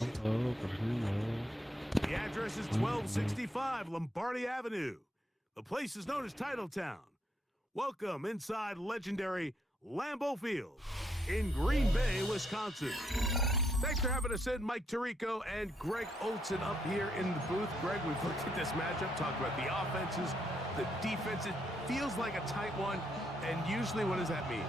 The address is 1265 Lombardi Avenue. The place is known as Titletown. Welcome inside legendary Lambeau Field in Green Bay, Wisconsin. Thanks for having us in, Mike Tirico and Greg Olson up here in the booth. Greg, we've looked at this matchup, talked about the offenses, the defense. It feels like a tight one, and usually what does that mean?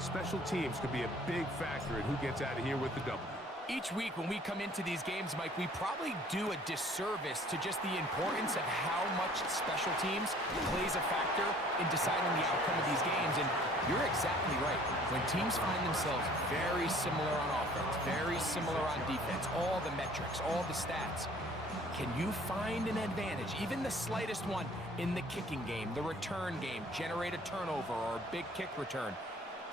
Special teams could be a big factor in who gets out of here with the W. Each week when we come into these games, Mike, we probably do a disservice to just the importance of how much special teams plays a factor in deciding the outcome of these games. And you're exactly right. When teams find themselves very similar on offense, very similar on defense, all the metrics, all the stats, can you find an advantage, even the slightest one, in the kicking game, the return game, generate a turnover or a big kick return?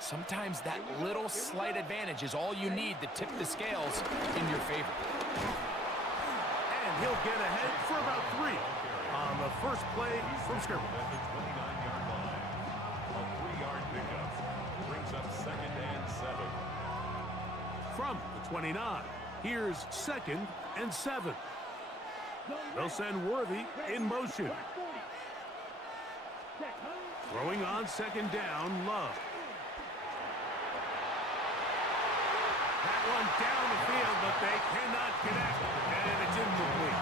Sometimes that little slight advantage is all you need to tip the scales in your favor. And he'll get ahead for about 3 on the first play from scrimmage. A 3-yard pickup brings up 2nd and 7. From the 29, here's 2nd and 7. They'll send Worthy in motion. Throwing on 2nd down, Love. That one down the field, but they cannot connect, and it's incomplete.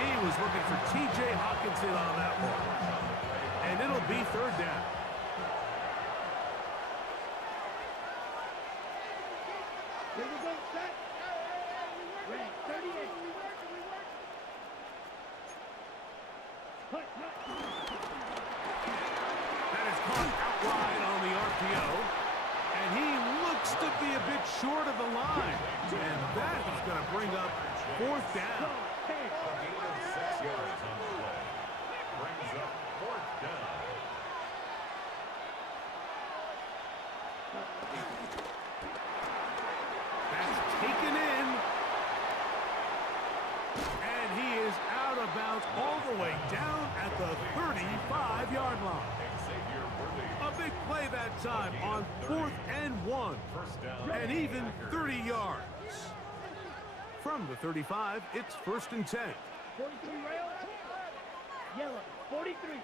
He was looking for T.J. Hockenson on that one, and it'll be 3rd down. Here we go, set. Ready, 38. That is caught out wide on the RPO. And he looks to be a bit short of the line. And that is going to bring up 4th down. Brings up 4th down. That's taken in. And he is out of bounds all the way down at the 35-yard line. A big play that time on 4th and 1. And even 30 yards. From the 35, it's 1st and 10. 43 rail. Yellow, 43.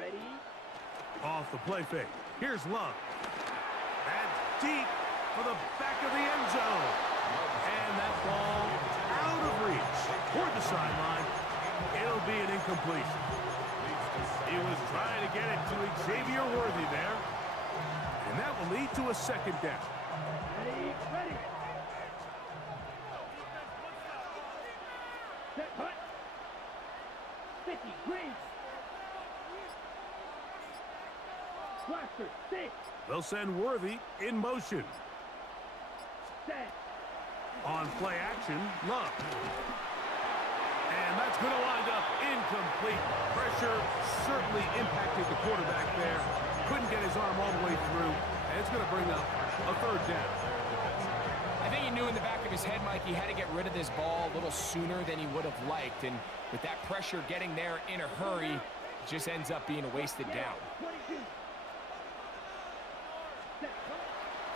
Ready? Off the play fake. Here's Love. That's deep for the back of the end zone. And that ball out of reach toward the sideline. It'll be an incompletion. He was trying to get it to Xavier Worthy there. And that will lead to a 2nd down. Ready, ready. Set, hut. 50, Green. Blaster, 6. They'll send Worthy in motion. Set. On play action, Love. And that's going to wind up incomplete. Pressure certainly impacted the quarterback there. Couldn't get his arm all the way through. And it's going to bring up a 3rd down. I think he knew in the back of his head, Mike, he had to get rid of this ball a little sooner than he would have liked. And with that pressure getting there in a hurry, it just ends up being a wasted down. 22.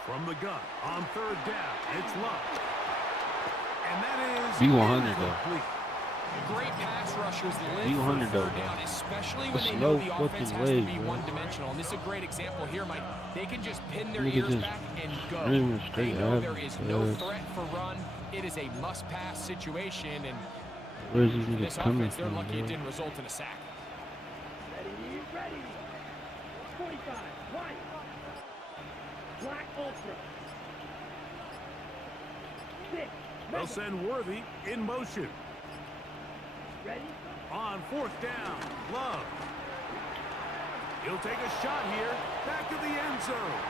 From the gun on 3rd down, it's Love. And that is B100 incomplete. Great pass rushers live B100 for though, 3rd down, especially when It's they know no the offense fucking has way, to be bro. one-dimensional. And this is a great example here, Mike. They can just pin their Look at ears this. back and go. Really They straight know up, there is no yes. threat for run. It is a must-pass situation, and Where's these for niggas this coming offense, they're from, lucky it bro? didn't result in a sack. Ready, ready. 45, white. Black Ultra. 6. They'll send Worthy in motion. Ready? On 4th down, Love. He'll take a shot here. Back of the end zone.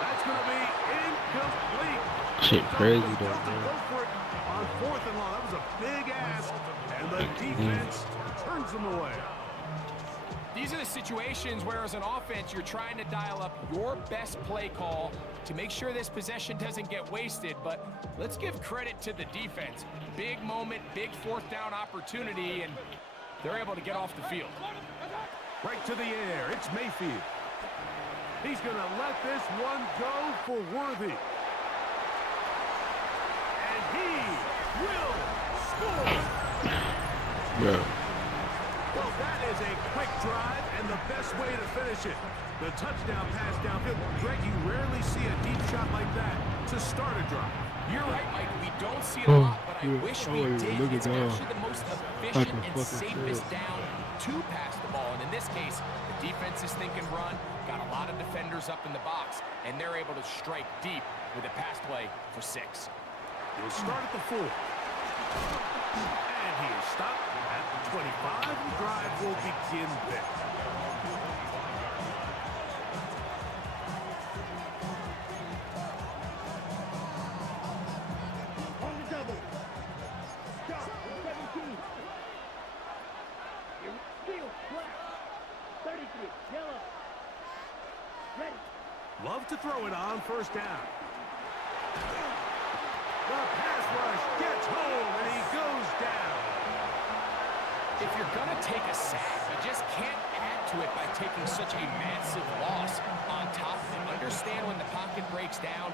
That's going to be incomplete. Shit crazy though, Go bro. for it on 4th and long. That was a big ask. And the defense turns them away. These are the situations where, as an offense, you're trying to dial up your best play call to make sure this possession doesn't get wasted. But let's give credit to the defense. Big moment, big 4th down opportunity, and they're able to get off the field. Right to the air. It's Mayfield. He's going to let this one go for Worthy. And he will score. Yeah. Well, that is a quick drive and the best way to finish it. The touchdown pass downfield. Greg, you rarely see a deep shot like that to start a drive. You're right, Mike. We don't see it a lot, but I wish we did. look at It's that. actually the most efficient and safest down to pass the ball. And in this case, the defense is thinking run, got a lot of defenders up in the box, and they're able to strike deep with a pass play for 6. He'll start at the 4. And he is stopped at the 25. The drive will begin there. On the double. Shot, 17. Here, field, black. 33, yellow. Ready. Love to throw it on first down. The pass rush gets home, and he goes down. If you're going to take a sack, you just can't add to it by taking such a massive loss on top of it. Understand when the pocket breaks down,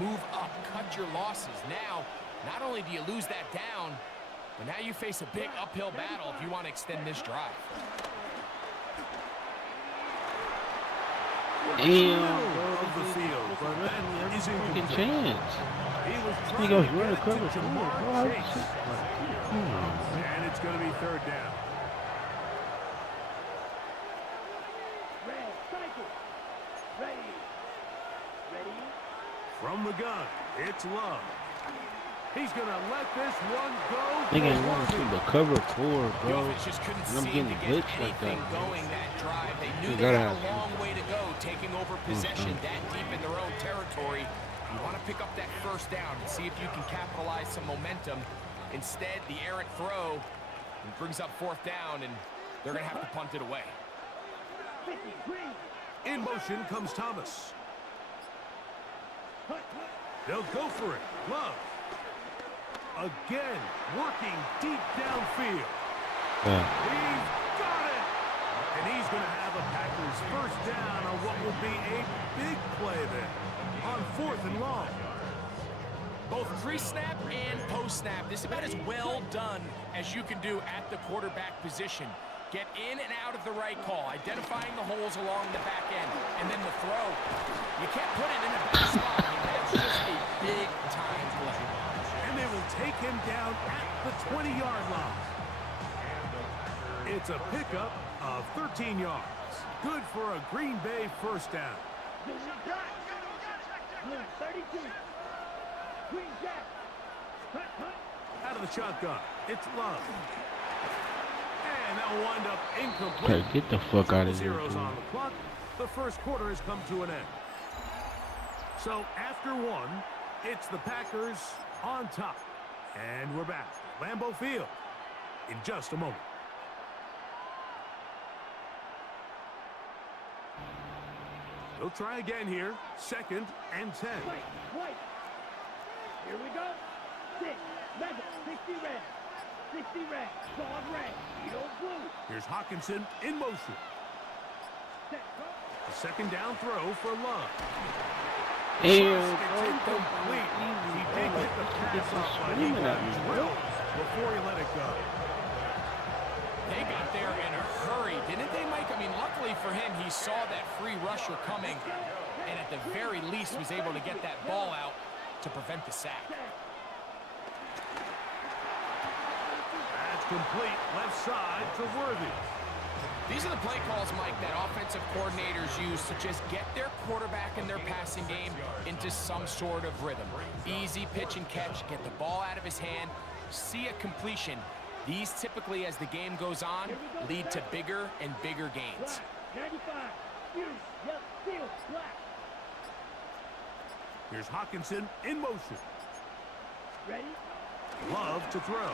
move up, cut your losses. Now, not only do you lose that down, but now you face a big uphill battle if you want to extend this drive. Damn, Of the field, but that is fucking incomplete. chance. He was He trying goes to run get a it cover to 4. Jamar Bro, Chase. And it's going to be third down. Red, cycle. Ready. Ready. From the gun, it's Love. He's going to let this one go. They for ain't want Worthy. to cover 4, The bro. offense just couldn't And I'm seem getting to get blitzed like anything that. going that drive. They knew You they gotta had a have long way to go, taking over possession that deep in their own territory. You want to pick up that first down and see if you can capitalize some momentum. Instead, the errant throw brings up fourth down, and they're going to have to punt it away. 50, green. In motion comes Thomas. Hut. They'll go for it. Love. Again, working deep downfield. Yeah. He's got it. And he's going to have a Packers first down on what will be a big play there on 4th and long. Both pre-snap and post-snap, this is about as well done as you can do at the quarterback position. Get in and out of the right call, identifying the holes along the back end, and then the throw. You can't put it in a bad spot. I mean, that's just a big-time play. And they will take him down at the 20-yard line. It's a pickup of 13 yards. Good for a Green Bay first down. Blue Jack. Blue 32. Green Jack. Hut, hut. Out of the shotgun, it's Love. And that will wind up incomplete. Okay, get the fuck out of here, Zeros dude. on the clock. The first quarter has come to an end. So after one, it's the Packers on top. And we're back at Lambeau Field in just a moment. They'll try again here. 2nd and 10. White. Here we go. 6, leather, 60 red. 60 red. Dog red. Edo blue. Here's Hawkinson in motion. Set, go. A 2nd down throw for Love. Ew, It's bro, incomplete. He did get the pass Get off, but he screaming got at me, bro. drilled before he let it go. They got there in a hurry, didn't they, Mike? I mean, luckily for him, he saw that free rusher coming, and at the very least was able to get that ball out to prevent the sack. That's complete. Left side to Worthy. These are the play calls, Mike, that offensive coordinators use to just get their quarterback and their passing game into some sort of rhythm. Easy pitch and catch, get the ball out of his hand, see a completion. These typically, as the game goes on, lead to bigger and bigger gains. Black, 95. Fuse. Yep. Steel. Black. Here's Hawkinson in motion. Ready? Love to throw.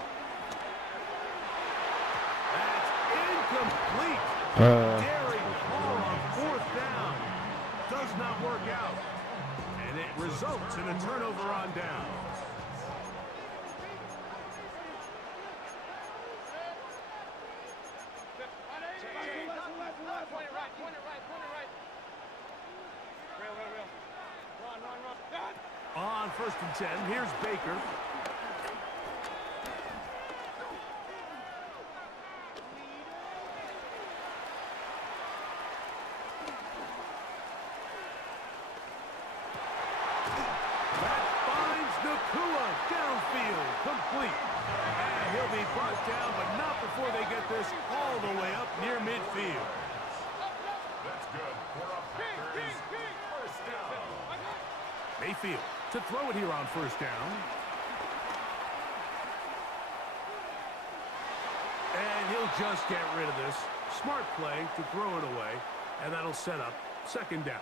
That's incomplete. Gary Hall on 4th down. Does not work out. And it results in a turnover on down. on 1st and 10. Here's Baker. That finds Nakua downfield, complete. And he'll be brought down, but not before they get this all the way up near midfield. That's good. For a Packers first down. Mayfield to throw it here on 1st down. And he'll just get rid of this. Smart play to throw it away, and that'll set up 2nd down.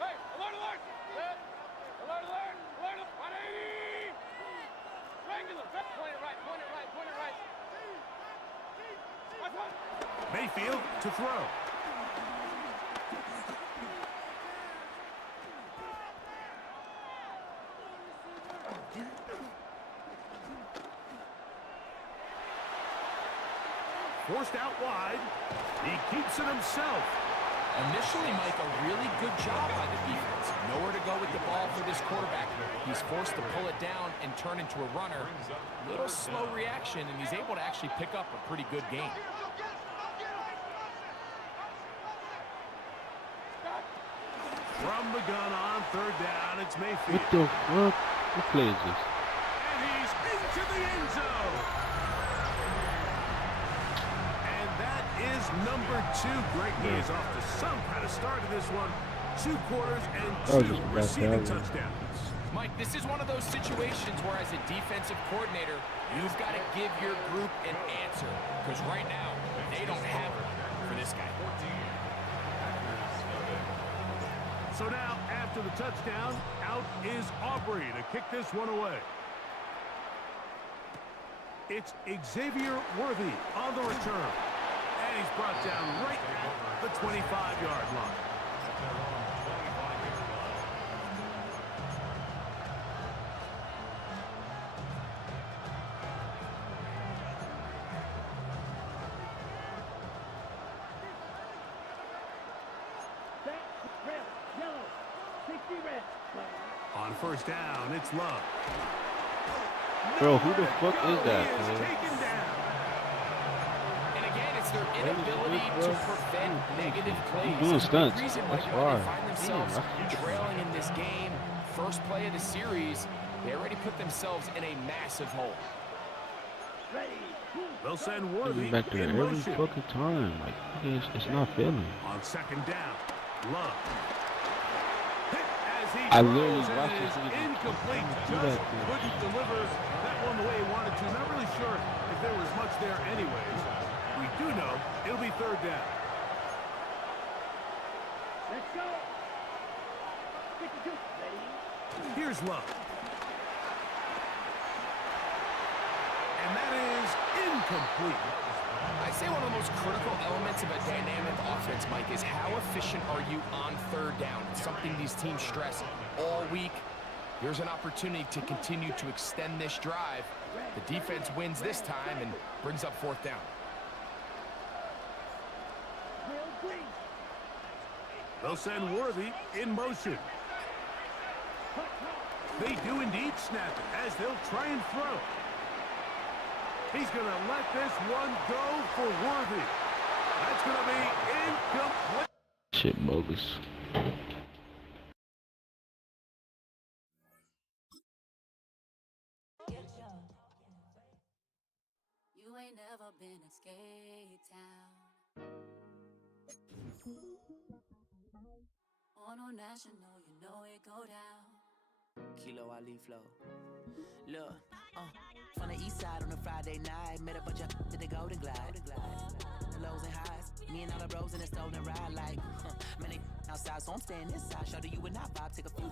Hey, alert, alert! Alert, alert! Alert! 180! Regular! Point it right, point it right, point it right. Mayfield to throw. Forced out wide. He keeps it himself. Initially, Mike, a really good job by the defense. Nowhere to go with the ball for this quarterback. He's forced to pull it down and turn into a runner. Little slow reaction, and he's able to actually pick up a pretty good game. From the gun on 3rd down, it's Mayfield. What the fuck? What play is this? And he's into the end zone. And that is number 2. Greg, he is off to some kind of start of this one. 2 quarters and 2 receiving touchdowns. Mike, this is one of those situations where as a defensive coordinator, you've got to give your group an answer. Because right now, they don't have it for this guy. So now, after the touchdown, out is Aubrey to kick this one away. It's Xavier Worthy on the return. And he's brought down right at the 25-yard line. Red, yellow, 60 red. On 1st down, it's Love. Bro, who the fuck is that, He is man? taken down. And again, it's their inability to prevent negative plays. doing stunts. The reason That's why hard. they find themselves trailing in this game, first play of the series, they already put themselves in a massive hole. Ready. They'll send Worthy Back there in every motion. fucking time. Like, it's not failing. On 2nd down, Love. Hit as he I literally throws, and watched it this is nigga incomplete. do Just that thing. couldn't deliver that one the way he wanted to. Not really sure if there was much there anyways. We do know it'll be 3rd down. Let's go. 52. Ready. Here's Love. And that is incomplete. I'd say one of the most critical elements of a dynamic offense, Mike, is how efficient are you on 3rd down? It's something these teams stress all week. Here's an opportunity to continue to extend this drive. The defense wins this time and brings up 4th down. Real green. They'll send Worthy in motion. They do indeed snap it as they'll try and throw. He's going to let this one go for Worthy. That's going to be incomplete. Shit bogus. You ain't never been in Skate Town. On no national, you know it go down. Kilo Ali flow. Look, from the east side on a Friday night, met a bunch of to the Golden Glide. The lows and highs, me and all the bros in a stolen ride like, many outside, so I'm staying inside. Show that you would not vibe, take a few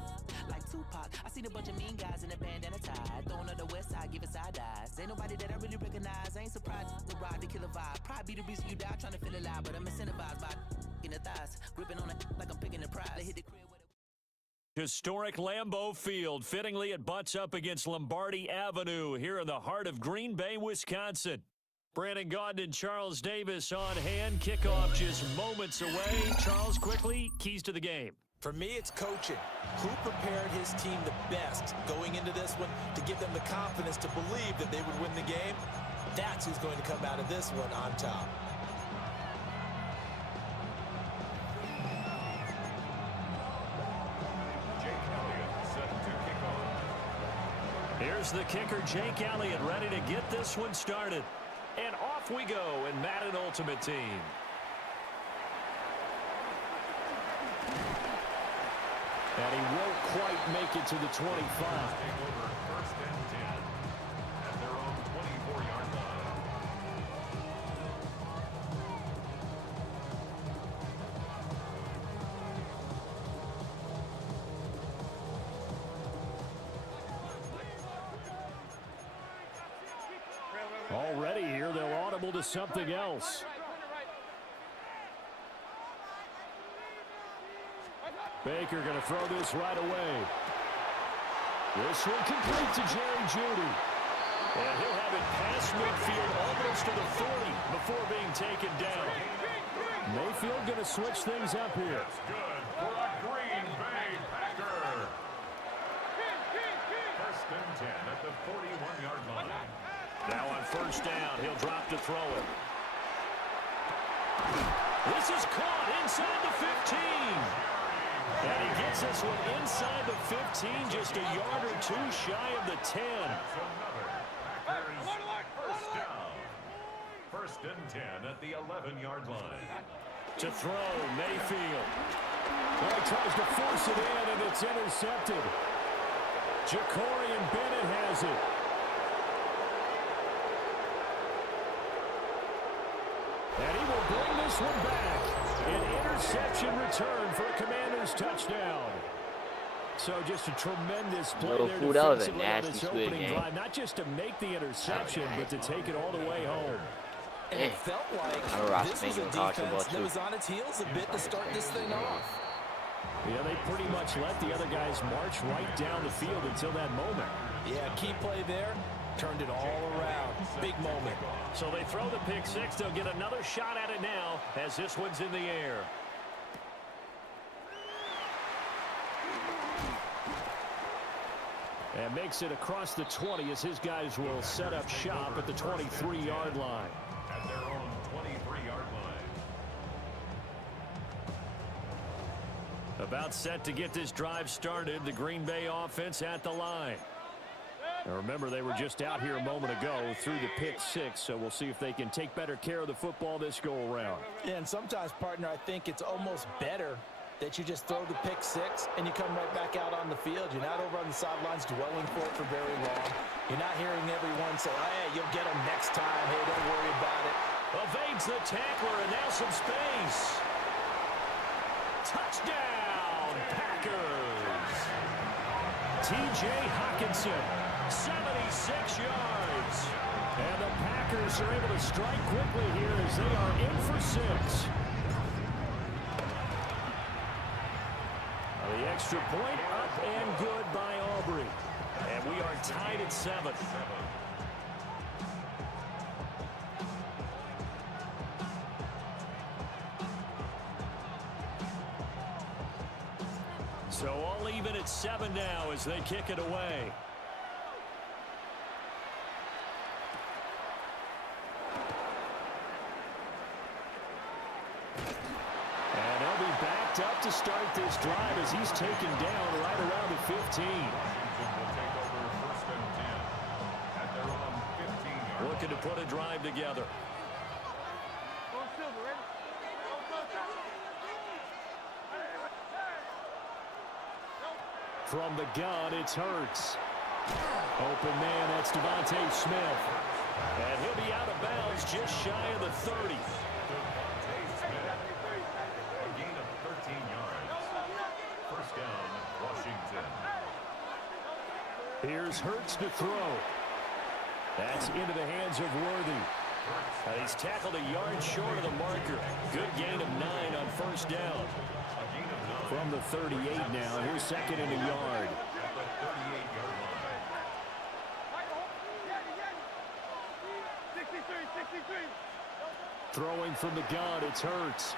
like Tupac. I seen a bunch of mean guys in a bandana tie, throwing up the west side, giving side eyes. Ain't nobody that I really recognize. I ain't surprised to ride the killer vibe. Probably be the reason you die trying to feel alive, but I'm incentivized by in the thighs, gripping on it like I'm picking the prize. They hit the crib with a Historic Lambeau Field. Fittingly, it butts up against Lombardi Avenue here in the heart of Green Bay, Wisconsin. Brandon Gaudin and Charles Davis on hand. Kickoff just moments away. Charles, quickly, keys to the game. For me, it's coaching. Who prepared his team the best going into this one to give them the confidence to believe that they would win the game? That's who's going to come out of this one on top. Jake Elliott set to kick off. Here's the kicker, Jake Elliott, ready to get this one started. And off we go in Madden Ultimate Team. And he won't quite make it to the 25. Take over 1st and 10 at their own 24-yard line. Already here, they'll audible to something else. Baker going to throw this right away. This one complete to Jerry Jeudy. And he'll have it past midfield almost to the 40 before being taken down. Mayfield going to switch things up here. That's good for a Green Bay Packer. 1st and 10 at the 41-yard line. Now on 1st down, he'll drop to throw it. This is caught inside the 15. And he gets this one inside the 15, just a yard or two shy of the 10. That's another Packers 1st down. 1st and 10 at the 11-yard line. To throw, Mayfield. Well, he tries to force it in, and it's intercepted. Jacorian Bennett has it. And he will bring this one back. An interception return for a Commanders touchdown. So just a tremendous play Little there food out of it, defensively on nasty this Squid opening Game. drive. Not just to make the interception, but to take it all the way home. And it felt like this was a defense that was on its heels a bit to start this thing off. Yeah, they pretty much let the other guys march right down the field until that moment. Yeah, key play there. Turned it all around. Big moment. So they throw the pick six. They'll get another shot at it now as this one's in the air. And makes it across the 20 as his guys will set up shop at the 23-yard line. At their own 23-yard line. About set to get this drive started. The Green Bay offense at the line. Now remember, they were just out here a moment ago through the pick six, so we'll see if they can take better care of the football this go-around. Yeah, and sometimes, partner, I think it's almost better that you just throw the pick six and you come right back out on the field. You're not over on the sidelines dwelling for it for very long. You're not hearing everyone say, hey, you'll get them next time. Hey, don't worry about it. Evades the tackler, and now some space. Touchdown, Packers. T.J. Hockenson, 76 yards. And the Packers are able to strike quickly here as they are in for 6. The extra point up and good by Aubrey. And we are tied at 7. So all even at 7 now as they kick it away. And they'll be backed up to start this drive as he's taken down right around the 15. Will take over 1st and 10 at their own 15-yard Looking to put a drive together. From the gun, it's Hurts. Open man, that's Devontae Smith. And he'll be out of bounds just shy of the 30. Devontae Smith. A gain of 13 yards. 1st down, Washington. Here's Hurts to throw. That's into the hands of Worthy. He's tackled a yard short of the marker. Good gain of 9 on 1st down. From the 38 now. Here's 2nd and a yard. At the 38-yard line. Throwing from the gun, it's Hurts.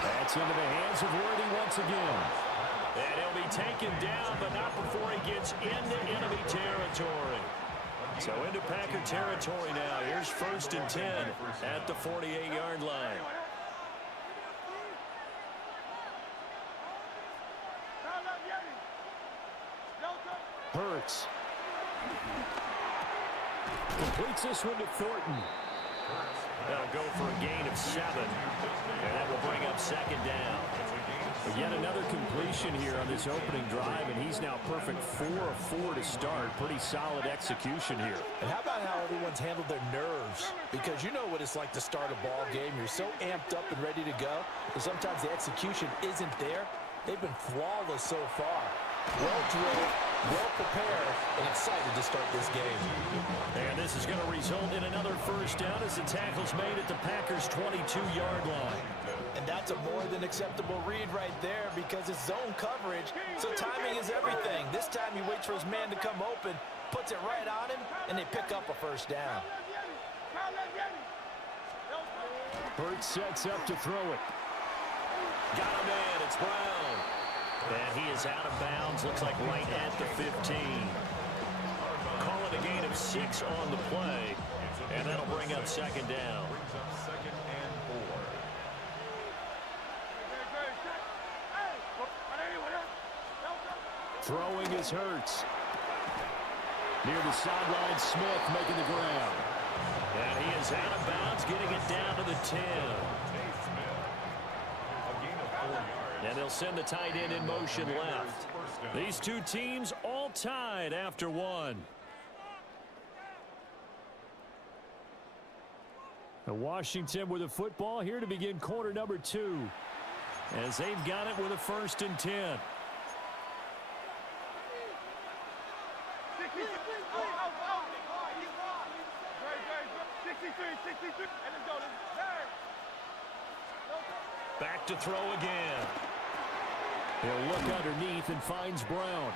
That's into the hands of Worthy once again. And he'll be taken down, but not before he gets into enemy territory. So into Packer territory now. Here's 1st and 10 at the 48-yard line. Hurts. Completes this one to Thornton. That'll go for a gain of 7. And that will bring up 2nd down. But yet another completion here on this opening drive, and he's now perfect 4 of 4 to start. Pretty solid execution here. And how about how everyone's handled their nerves? Because you know what it's like to start a ball game. You're so amped up and ready to go, and sometimes the execution isn't there. They've been flawless so far. Well drilled, well prepared, and excited to start this game. And this is going to result in another 1st down as the tackle's made at the Packers' 22-yard line. And that's a more than acceptable read right there because it's zone coverage, so timing is everything. This time he waits for his man to come open, puts it right on him, and they pick up a 1st down. Hurts sets up to throw it. Got him in. It's Brown. And he is out of bounds. Looks like right at the 15. Call it a gain of 6 on the play. And that'll bring up 2nd down. Throwing is Hurts. Near the sideline, Smith making the ground. And he is out of bounds, getting it down to the 10. And they'll send the tight end in motion left. These two teams all tied after 1. Washington with the football here to begin quarter number 2. As they've got it with a 1st and 10. Back to throw again. He'll look underneath and finds Brown.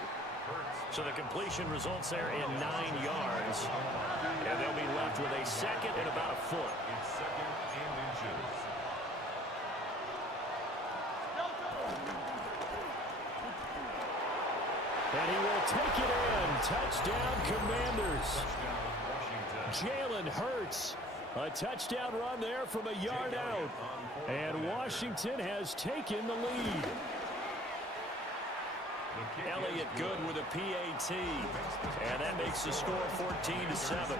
So the completion results there in 9 yards. And they'll be left with a 2nd and about a foot. And he will take it in. Touchdown, Commanders. Jalen Hurts. A touchdown run there from a yard out. And Washington has taken the lead. Elliott good with a PAT. And that makes the score 14-7.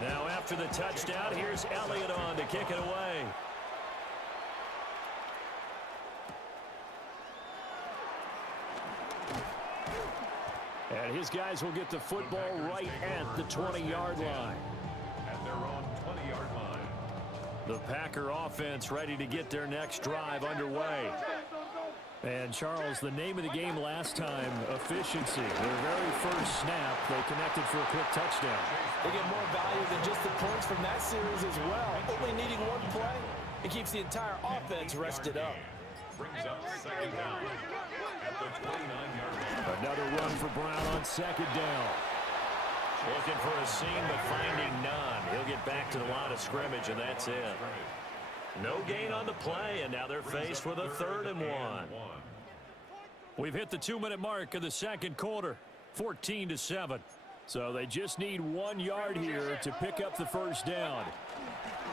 Now after the touchdown, here's Elliott on to kick it away. And his guys will get the football right at the 20-yard line. At their own 20-yard line. The Packer offense ready to get their next drive underway. And, Charles, the name of the game last time, efficiency. Their very first snap, they connected for a quick touchdown. They get more value than just the points from that series as well. Only needing one play, it keeps the entire offense rested up. Brings up 2nd down at the 29-yard line. Another run for Brown on 2nd down. Looking for a seam, but finding none. He'll get back to the line of scrimmage, and that's it. No gain on the play, and now they're faced with a 3rd and 1. We've hit the 2-minute mark of the 2nd quarter, 14-7. So they just need 1 yard here to pick up the 1st down.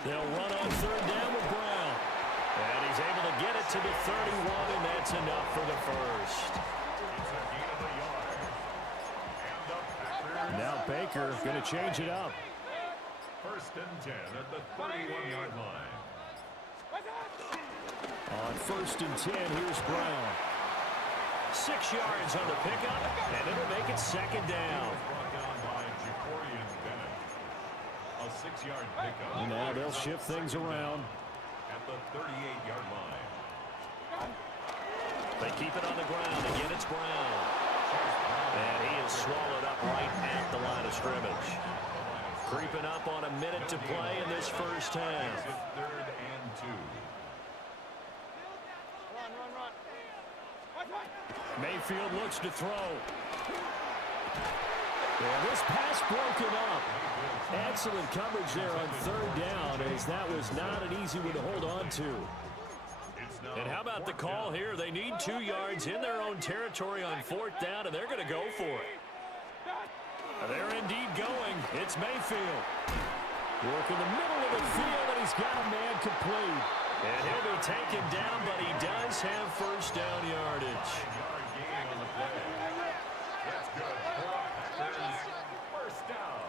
They'll run on 3rd down with Brown. And he's able to get it to the 31, and that's enough for the 1st. Now Baker going to change it up. 1st and 10 at the 31-yard line. On 1st and 10, here's Brown. 6 yards on the pickup, and it'll make it 2nd down. Brought down by Jacorian Bennett. A 6-yard pickup. And now they'll shift things around. At the 38-yard line. They keep it on the ground. Again, it's Brown. And he is swallowed up right at the line of scrimmage. Creeping up on a minute to play in this first half. 3rd and 2. Mayfield looks to throw. And this pass broken up. Excellent coverage there on third down, as that was not an easy one to hold on to. And how about the call here? They need 2 yards in their own territory on fourth down, and they're going to go for it. They're indeed going. It's Mayfield. Working the middle of the field, and he's got a man complete. And he'll be taken down, but he does have first down yardage. First down.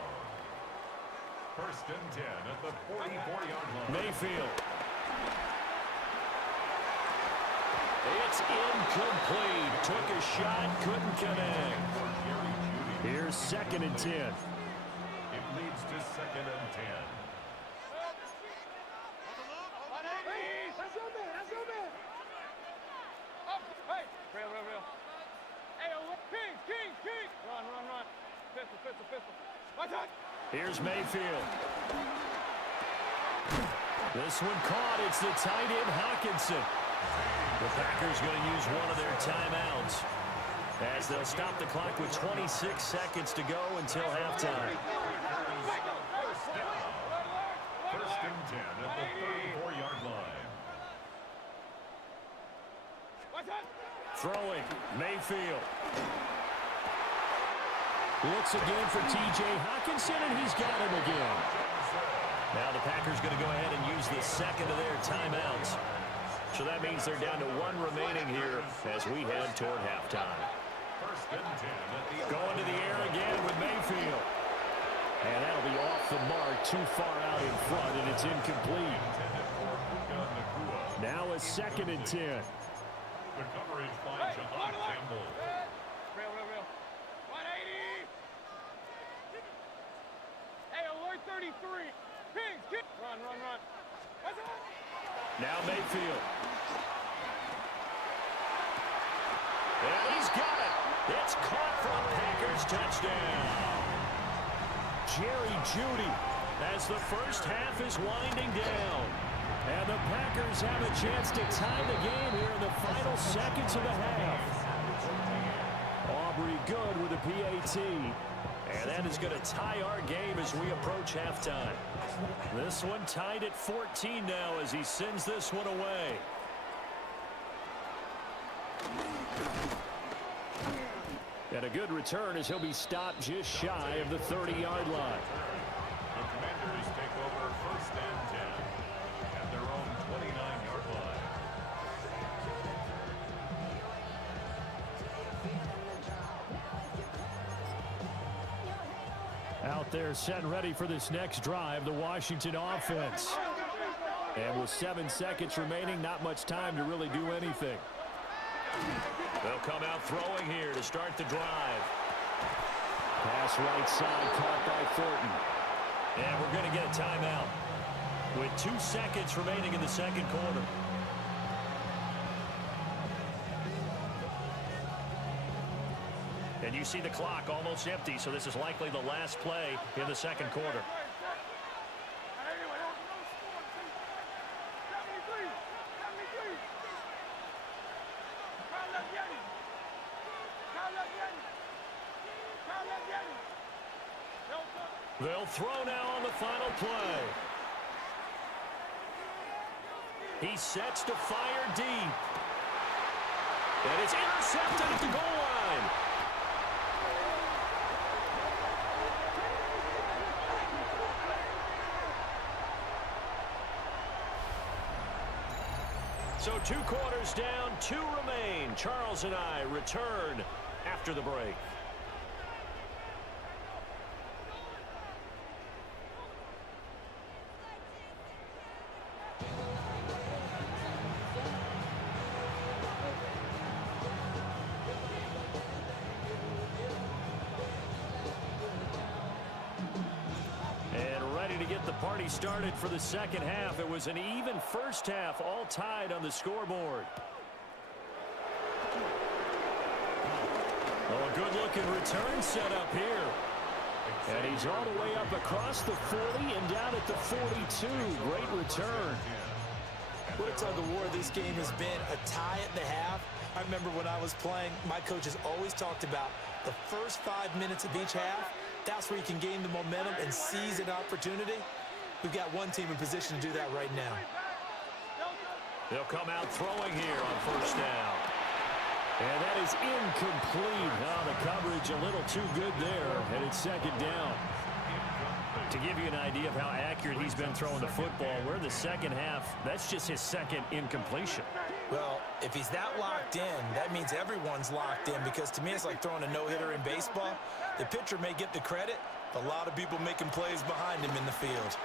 First and 10 at the 44-yard line. Mayfield. It's incomplete. Took a shot, couldn't connect. Here's second and 10. It leads to second and 10. Here's Mayfield. This one caught. It's the tight end, Hockenson. The Packers going to use one of their timeouts as they'll stop the clock with 26 seconds to go until halftime. First and 10 at the 34-yard line. Throwing, Mayfield. Looks again for T.J. Hockenson, and he's got him again. Now the Packers going to go ahead and use the second of their timeouts. So that means they're down to 1 remaining here as we head toward halftime. First and 10 at the going to the air again with Mayfield. And that'll be off the mark, too far out in front, and it's incomplete. Now a second and 10. The coverage by John Campbell. Real. 180. Hey, alert 33. Pigs, kick. Run. What's up? Now Mayfield. And he's got it. It's caught for a Packers touchdown. Jerry Jeudy as the first half is winding down. And the Packers have a chance to tie the game here in the final seconds of the half. Aubrey Good with a PAT. And that is going to tie our game as we approach halftime. This one tied at 14 now as he sends this one away. And a good return as he'll be stopped just shy of the 30-yard line. The Commanders take over first and 10 at their own 29-yard line. Out there set and ready for this next drive, the Washington offense. And with 7 seconds remaining, not much time to really do anything. They'll come out throwing here to start the drive. Pass right side, caught by Thornton. And we're going to get a timeout with 2 seconds remaining in the second quarter. And you see the clock almost empty, so this is likely the last play in the second quarter. They'll throw now on the final play. He sets to fire deep. And it's intercepted at the goal line. So 2 quarters down, 2 remain. Charles and I return after the break. Party started for the second half. It was an even first half, all tied on the scoreboard. Oh, a good-looking return set up here. And he's all the way up across the 40 and down at the 42. Great return. What a tug of war this game has been. A tie at the half. I remember when I was playing, my coaches always talked about the first 5 minutes of each half, that's where you can gain the momentum and seize an opportunity. We've got one team in position to do that right now. They'll come out throwing here on first down. And that is incomplete. Oh, the coverage a little too good there, and it's second down. To give you an idea of how accurate he's been throwing the football, we're in the second half. That's just his second incompletion. Well, if he's that locked in, that means everyone's locked in, because to me it's like throwing a no-hitter in baseball. The pitcher may get the credit, but a lot of people making plays behind him in the field.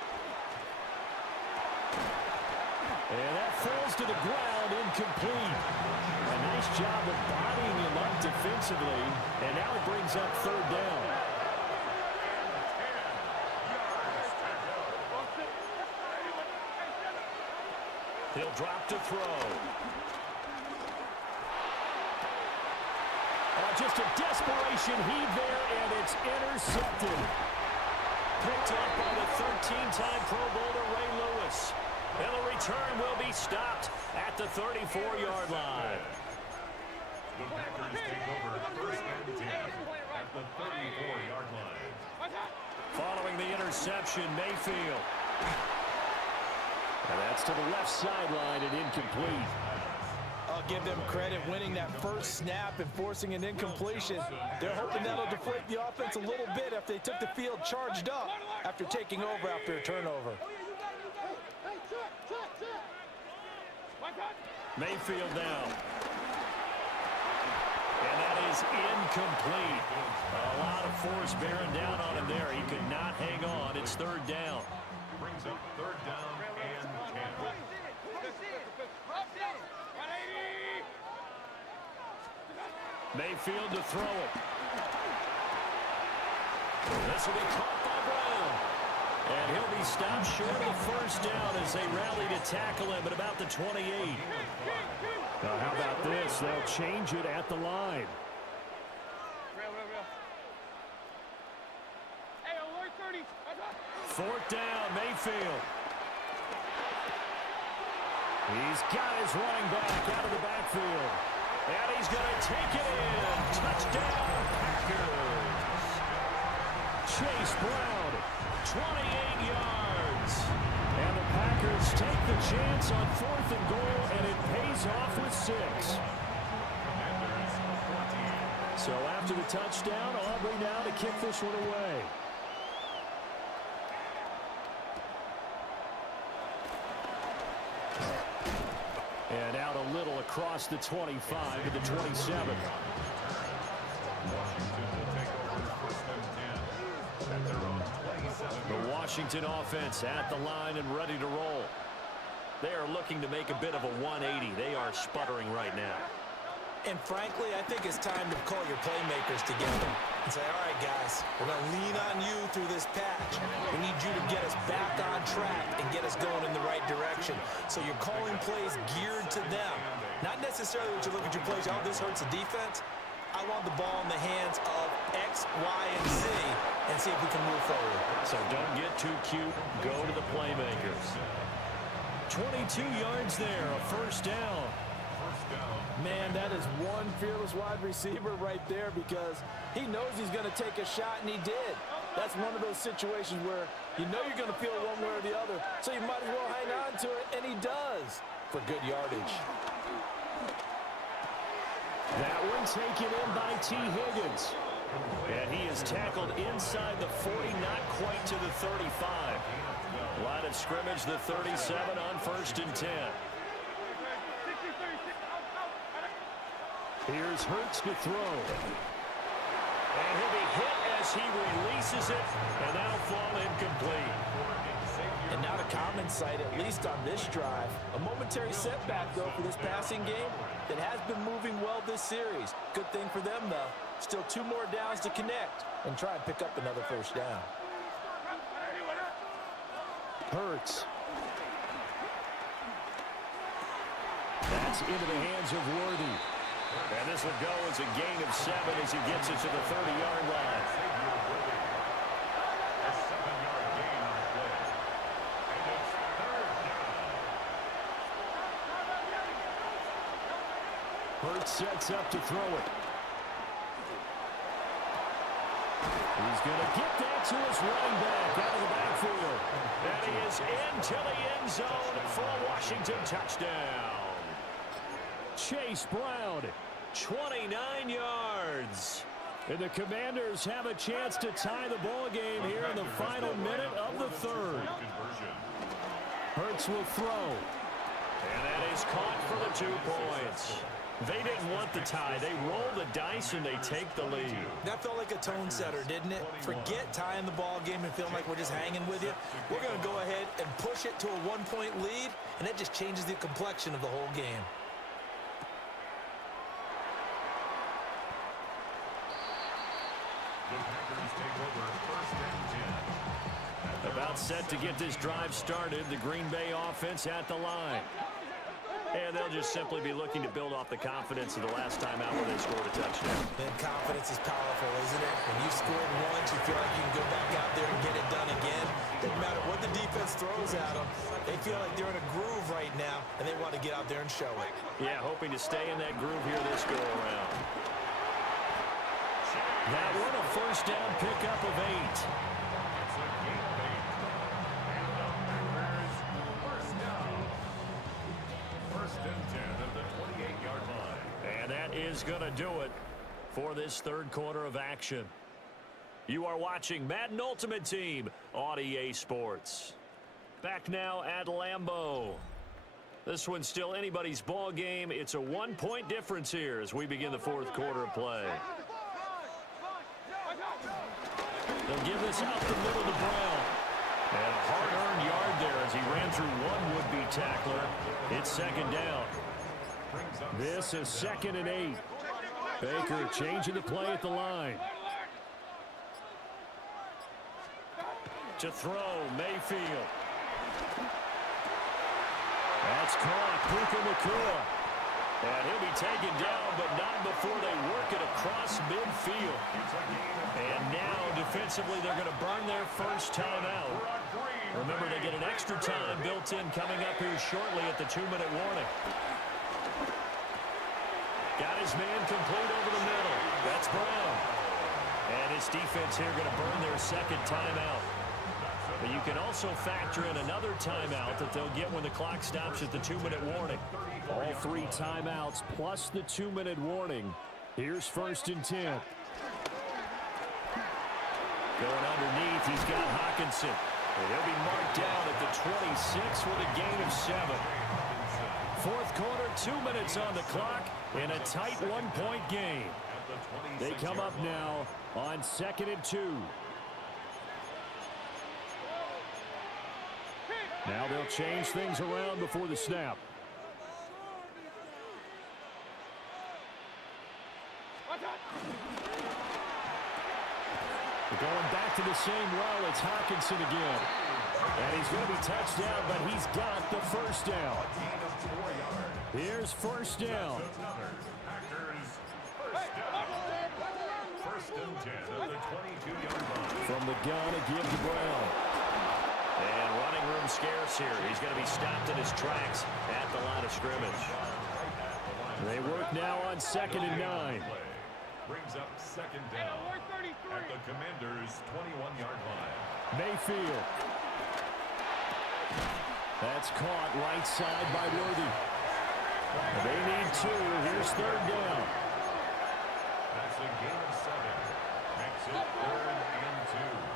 And that falls to the ground, incomplete. A nice job of bodying him up defensively, and now it brings up third down. He'll drop to throw. Just a desperation heave there, and it's intercepted. Picked up by the 13-time Pro Bowler Ray Lewis. And the return will be stopped at the 34-yard line. The Packers take over first and 10 at the 34-yard line. Following the interception, Mayfield. And that's to the left sideline and incomplete. I'll give them credit winning that first snap and forcing an incompletion. They're hoping that'll deflate the offense a little bit if they took the field charged up after taking over after a turnover. Mayfield now. And that is incomplete. A lot of force bearing down on him there. He could not hang on. It's third down. Brings up third down and 10. Mayfield to throw it. This will be caught by Brown. And he'll be stopped short of the first down as they rally to tackle him at about the 28. Now, how about this? They'll change it at the line. Fourth down, Mayfield. He's got his running back out of the backfield. And he's going to take it in. Touchdown, Packers. Chase Brown, 28 yards. And the Packers take the chance on 4th and goal, and it pays off with 6. So after the touchdown, Aubrey now to kick this one away. And out a little across the 25 to the 27. The Washington offense at the line and ready to roll. They are looking to make a bit of a 180. They are sputtering right now. And frankly, I think it's time to call your playmakers together and say, all right, guys, we're going to lean on you through this patch. We need you to get us back on track and get us going in the right direction. So you're calling plays geared to them. Not necessarily that you look at your plays, oh, this hurts the defense. I want the ball in the hands of X, Y, and Z and see if we can move forward. So don't get too cute. Go to the playmakers. 22 yards there, a first down. Man, that is one fearless wide receiver right there, because he knows he's going to take a shot, and he did. That's one of those situations where you know you're going to feel one way or the other, so you might as well hang on to it, and he does for good yardage. That one taken in by T. Higgins. And he is tackled inside the 40, not quite to the 35. Line of scrimmage, the 37 on 1st and 10. Here's Hurts to throw. And he'll be hit as he releases it, and that'll fall incomplete. And not a common sight, at least on this drive. A momentary setback, though, for this passing game that has been moving well this series. Good thing for them, though. Still 2 more downs to connect and try and pick up another first down. Hurts. That's into the hands of Worthy. And this will go as a gain of 7 as he gets it to the 30-yard line. A 7-yard gain on the play. And it's third down. Hurts sets up to throw it. He's going to get that to his running back out of the backfield. And he is into the end zone for a Washington touchdown. Chase Brown, 29 yards. And the Commanders have a chance to tie the ball game here in the final minute of the third. Hurts will throw. And that is caught for the 2 points. They didn't want the tie. They roll the dice and they take the lead. That felt like a tone setter, didn't it? Forget tying the ball game and feeling like we're just hanging with you. We're going to go ahead and push it to a 1-point lead, and that just changes the complexion of the whole game. The Packers take over 1st and 10. About set to get this drive started. The Green Bay offense at the line. And they'll just simply be looking to build off the confidence of the last time out where they scored a touchdown. And confidence is powerful, isn't it? When you scored once, you feel like you can go back out there and get it done again. Doesn't matter what the defense throws at them. They feel like they're in a groove right now, and they want to get out there and show it. Yeah, hoping to stay in that groove here this go-around. That one a first down pickup of 8. It's a game of 8. And the Packers first down. 1st and 10 at the 28-yard line. And that is going to do it for this third quarter of action. You are watching Madden Ultimate Team on EA Sports. Back now at Lambeau. This one's still anybody's ball game. It's a 1-point difference here as we begin the fourth quarter of play. They'll give this out the middle to Brown. And a hard-earned yard there as he ran through one would-be tackler. It's second down. This is 2nd and 8. Baker changing the play at the line. To throw, Mayfield. That's caught, Puka Nacua. And he'll be taken down, but not before they work it across midfield. And now, defensively, they're going to burn their first timeout. Remember, they get an extra time built in coming up here shortly at the 2-minute warning. Got his man complete over the middle. That's Brown. And his defense here going to burn their second timeout. But you can also factor in another timeout that they'll get when the clock stops at the 2-minute warning. All 3 timeouts plus the 2-minute warning. Here's 1st and 10. Going underneath, he's got Hockenson. And he'll be marked down at the 26 with a gain of 7. Fourth quarter, 2 minutes on the clock, and a tight 1-point game. They come up now on 2nd and 2. Now they'll change things around before the snap. We're going back to the same well. It's Hockenson again. And he's going to be touched down, but he's got the first down. Here's 1st down. First and 10 at the 22-yard line. From the gun, a give to Brown. And running room scarce here. He's going to be stopped in his tracks at the line of scrimmage. They work now on 2nd and 9. Brings up 2nd down at the Commanders' 21-yard line. Mayfield. That's caught right side by Worthy. They need 2. Here's 3rd down. That's a gain of 7. Makes it 3rd and 2.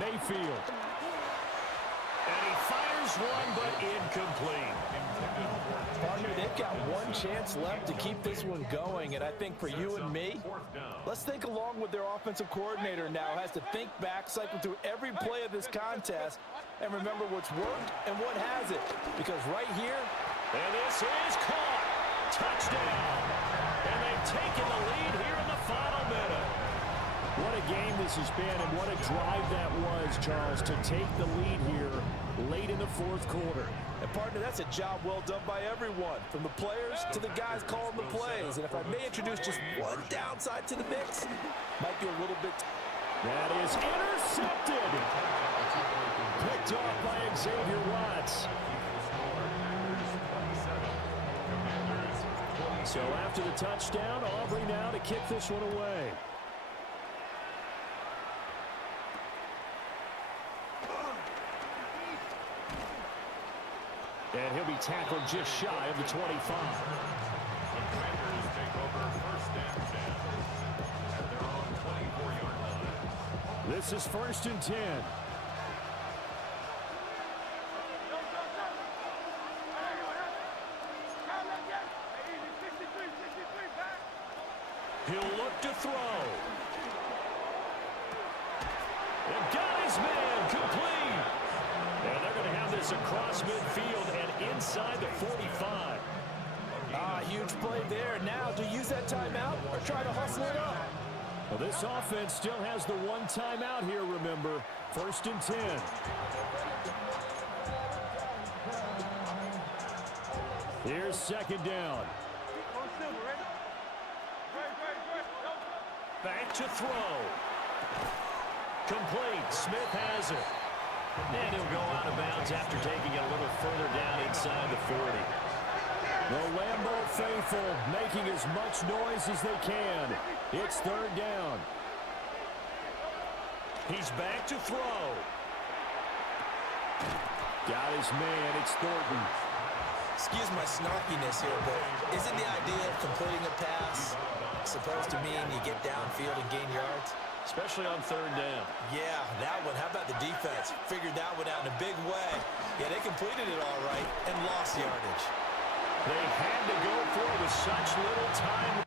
Mayfield. And he fires one, but incomplete. Partner, they've got one chance left to keep this one going, and I think for you and me, let's think along with their offensive coordinator now. Has to think back, cycle through every play of this contest, and remember what's worked and what hasn't. Because right here, and this is caught. Touchdown. And they've taken the lead here in the final minute. What a game this has been, and what a drive that was, Charles, to take the lead here late in the fourth quarter. And partner, that's a job well done by everyone, from the players to the guys calling the plays. And if I may introduce just one downside to the mix, might be a little bit That is intercepted. Picked off by Xavier Watts. So after the touchdown, Aubrey now to kick this one away. And he'll be tackled just shy of the 25. The Commanders take over first and 10 at their own 24-yard line. This is 1st and 10. He'll look to throw. And got his man complete. And they're going to have this across midfield and inside the 45. Huge play there. Now, to use that timeout or try to hustle it up? Well, this offense still has the one timeout here, remember. 1st and 10. Here's 2nd down. Back to throw. Complete. Smith has it. And he'll go out of bounds after taking it a little further down inside the 40. The Lambeau faithful making as much noise as they can. It's 3rd down. He's back to throw. Got his man. It's Thornton. Excuse my snarkiness here, but isn't the idea of completing a pass supposed to mean you get downfield and gain yards? Especially on 3rd down. Yeah, that one. How about the defense? Figured that one out in a big way. Yeah, they completed it all right and lost yardage. They had to go for it with such little time.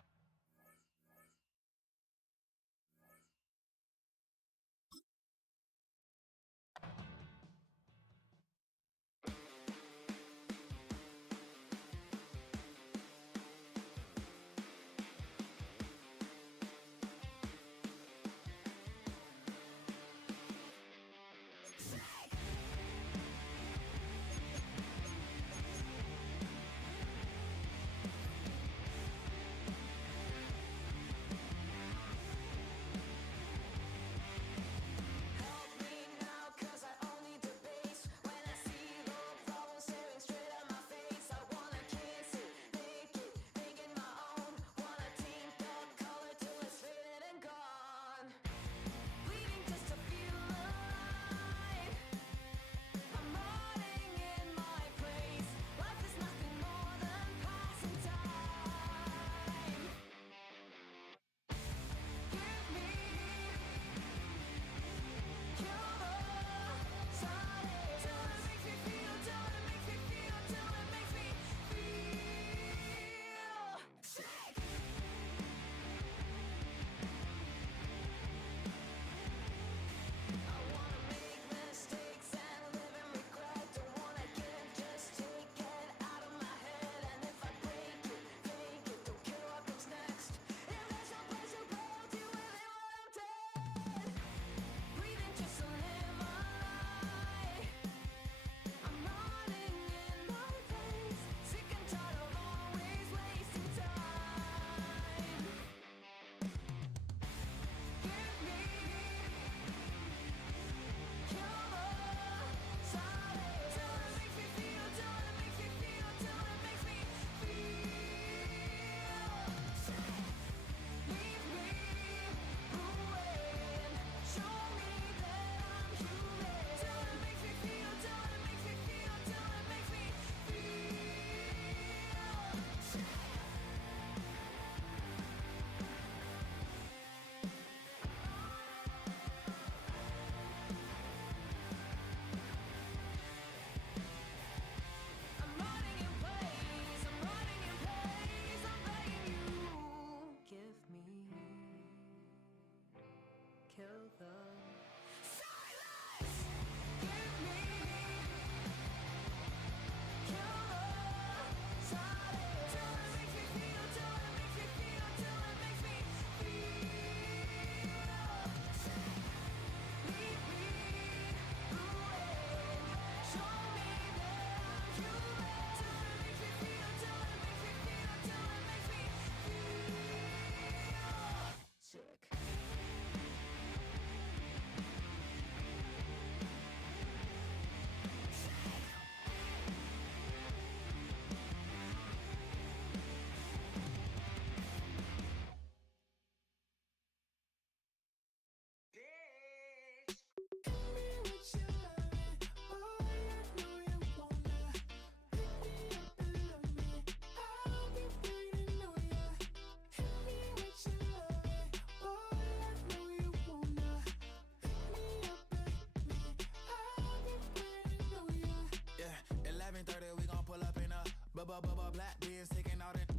Black beers taking all that.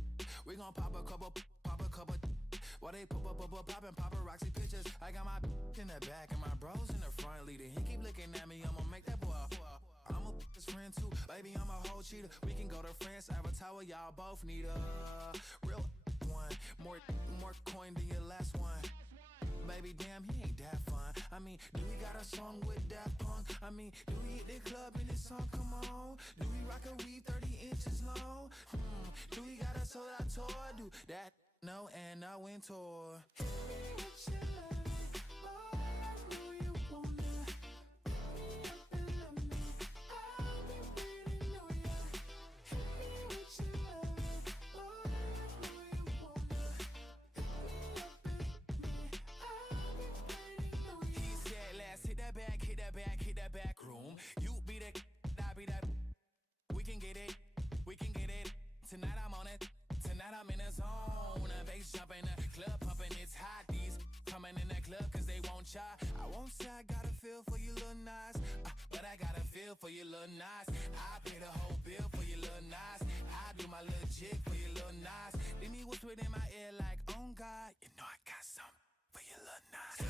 We gon' pop a couple. While they poppin' paparazzi pictures. I got my in the back and my bros in the front leading. He keep looking at me, I'ma make that boy. I'm a his friend too, baby, I'm a whole cheater. We can go to France, Avatar, y'all both need a real one. More coin than your last one. Baby, damn, he ain't that fun. I mean, do he got a song with Daft Punk? I mean, do he hit the club in this song? Come on. Do he rock a weave 30 inches long? Do he got a sold out tour? Do that? No, and I went tour. Hit me with your love, boy, I know you wanna. Pick me up and love me. I'll be waiting on ya. Hit me with your love, boy, I know you wanna. Pick me up and love me. I'll be waiting on ya. He said, let's hit that back room. You be the, I be that. We can get it. Tonight I'm on it. Tonight I'm in a zone. Bass jumping, the club pumping, it's hot. These coming in the club cause they won't try. I won't say I got a feel for you little nice, but I got a feel for you little nice. I pay the whole bill for you little nice. I do my little jig for you little nice. Then he whisper in my ear like, oh God, you know I got something for you little nice.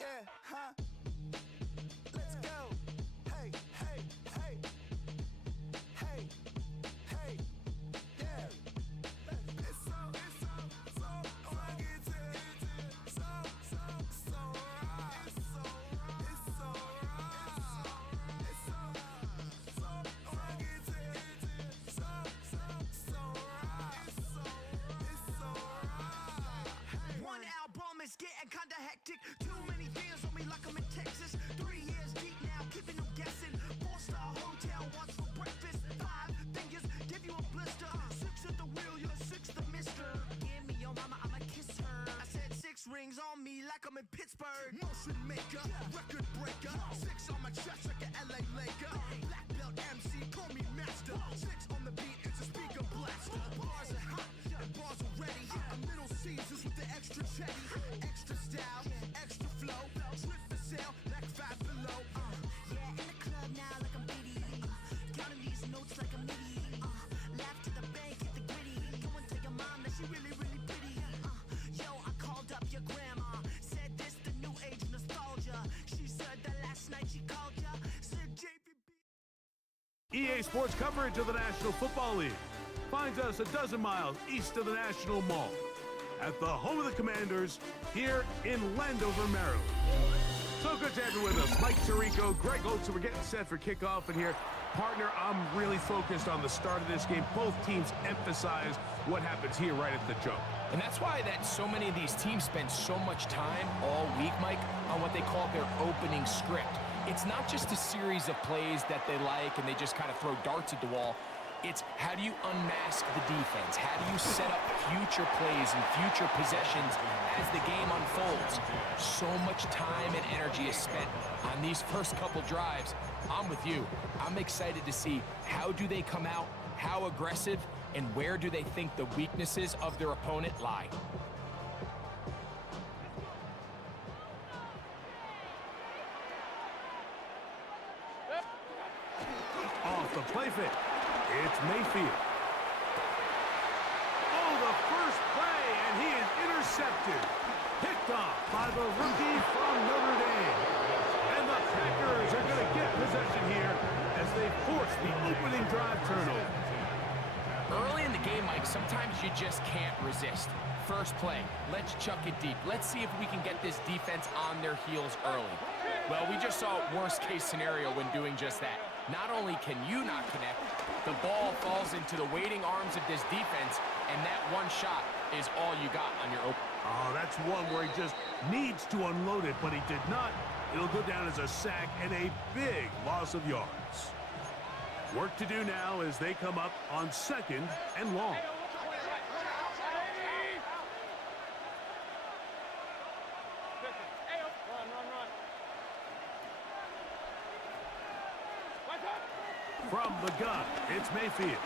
Yeah, huh? Let's go. Hey, yeah. It's so rugged, so raw. It's so rugged, so raw. One album is getting kinda hectic. Too many fans on me like I'm in Texas. 3 years deep now, keeping them guessing. 4-star hotel, what's for breakfast? 5 fingers, give you a blister. 6 at the wheel, you're 6 the mister. Give me your mama, I'ma kiss her. I said 6 rings on me like I'm in Pittsburgh. Motion maker, record breaker. 6 on my chest like an LA Laker. Black belt MC, call me master. 6 on the beat, it's a speaker blaster. Bars are hot, and bars are ready. I'm Little Caesars with the extra chetty. Extra style, extra flow. Trip for sale, like 5 below. Yeah, in the club now like I'm Diddy. Counting these notes like a MIDI. Laugh to the bank, hit the gritty. Go and tell your mom that she really, really pretty. Yo, I called up your grandma. Said this the new age nostalgia. She said that last night she called ya. Said JVB. EA Sports coverage of the National Football League finds us a dozen miles east of the National Mall at the home of the Commanders here in Landover, Maryland. So good to have you with us. Mike Tirico, Greg Olson, we're getting set for kickoff, and here, partner, I'm really focused on the start of this game. Both teams emphasize what happens here right at the jump. And that's why that so many of these teams spend so much time all week, Mike, on what they call their opening script. It's not just a series of plays that they like and they just kind of throw darts at the wall. It's how do you unmask the defense? How do you set up future plays and future possessions as the game unfolds? So much time and energy is spent on these first couple drives. I'm with you. I'm excited to see how do they come out, how aggressive, and where do they think the weaknesses of their opponent lie. play fake. It's Mayfield. Oh, the first play, and he is intercepted. Picked off by the rookie from Notre Dame. And the Packers are going to get possession here as they force the opening drive turnover. Early in the game, Mike, sometimes you just can't resist. First play, let's chuck it deep. Let's see if we can get this defense on their heels early. Well, we just saw worst case scenario when doing just that. Not only can you not connect, the ball falls into the waiting arms of this defense, and that one shot is all you got on your open. Oh, that's one where he just needs to unload it, but he did not. It'll go down as a sack and a big loss of yards. Work to do now as they come up on 2nd and long. From the gun, it's Mayfield.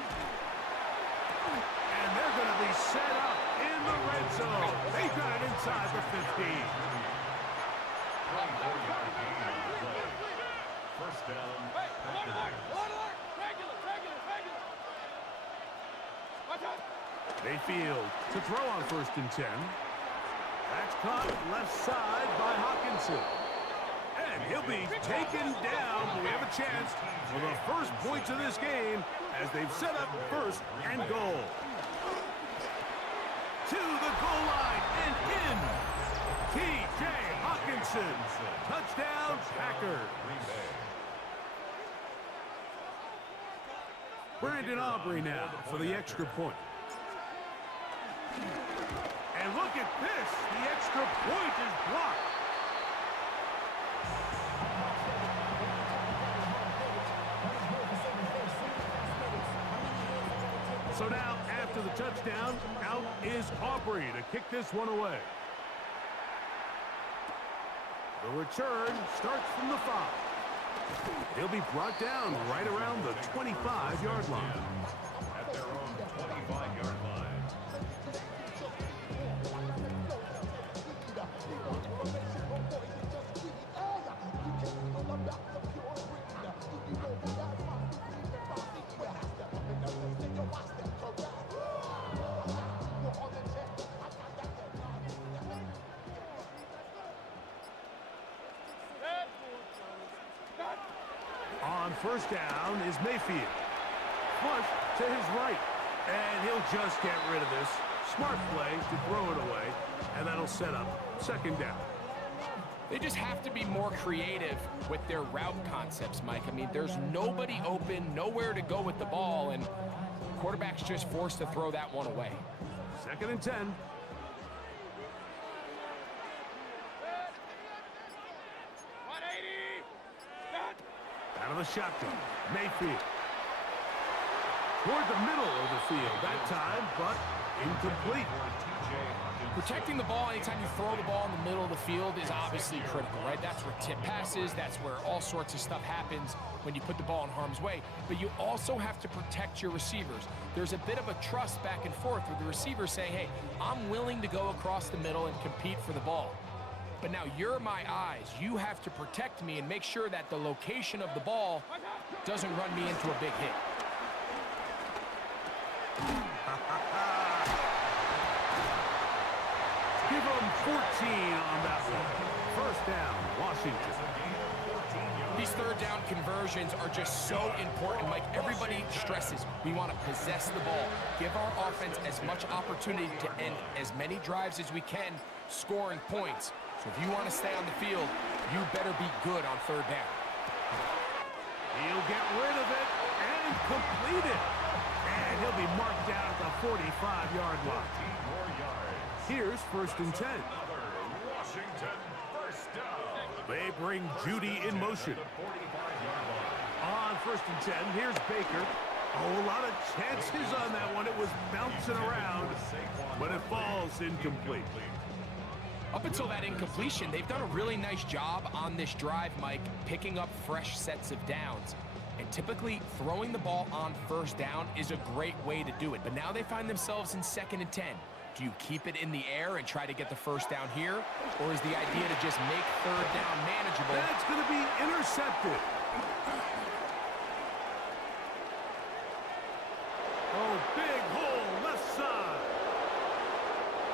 And they're going to be set up in the red zone. They got it inside the 15. First down. Mayfield to throw on 1st and 10. That's caught left side by Hawkinson. And he'll be taken down. We have a chance for the first points of this game as they've set up 1st and goal. To the goal line and in. T.J. Hawkinson. Touchdown, Packers. Brandon Aubrey now for the extra point. And look at this. The extra point is blocked. So now, after the touchdown, out is Aubrey to kick this one away. The return starts from the 5. He'll be brought down right around the 25-yard line. At their own 25-yard line. On 1st down is Mayfield. Flush to his right. And he'll just get rid of this. Smart play to throw it away. And that'll set up 2nd down. They just have to be more creative with their route concepts, Mike. I mean, there's nobody open, nowhere to go with the ball, and quarterback's just forced to throw that one away. 2nd and 10. Out of the shotgun, Mayfield. Toward the middle of the field that time, but incomplete. Protecting the ball anytime you throw the ball in the middle of the field is obviously critical, right? That's where tip passes, that's where all sorts of stuff happens when you put the ball in harm's way. But you also have to protect your receivers. There's a bit of a trust back and forth with the receiver saying, hey, I'm willing to go across the middle and compete for the ball. But now you're my eyes. You have to protect me and make sure that the location of the ball doesn't run me into a big hit. Give them 14 on that one. 1st down, Washington. These 3rd down conversions are just so important. Like everybody stresses, we want to possess the ball, give our offense as much opportunity to end as many drives as we can, scoring points. So if you want to stay on the field, you better be good on 3rd down. He'll get rid of it and complete it. And he'll be marked down at the 45-yard line. Here's 1st and 10. Washington, 1st down. They bring Judy in motion. On 1st and 10, here's Baker. Oh, a lot of chances on that one. It was bouncing around, but it falls incomplete. Up until that incompletion, they've done a really nice job on this drive, Mike, picking up fresh sets of downs. And typically, throwing the ball on 1st down is a great way to do it. But now they find themselves in 2nd and 10. Do you keep it in the air and try to get the 1st down here? Or is the idea to just make 3rd down manageable? That's going to be intercepted. big hole left side.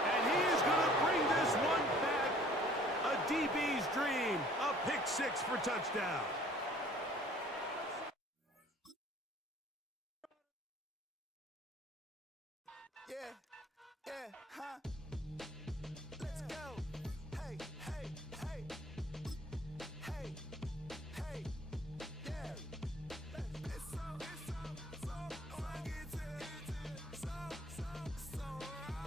And he is going to bring this one back. A DB's dream. A pick six for touchdown. Let's go. Hey, hey, hey. Hey, hey. Yeah. It's so swaggy, so right. It's so swaggy, so right.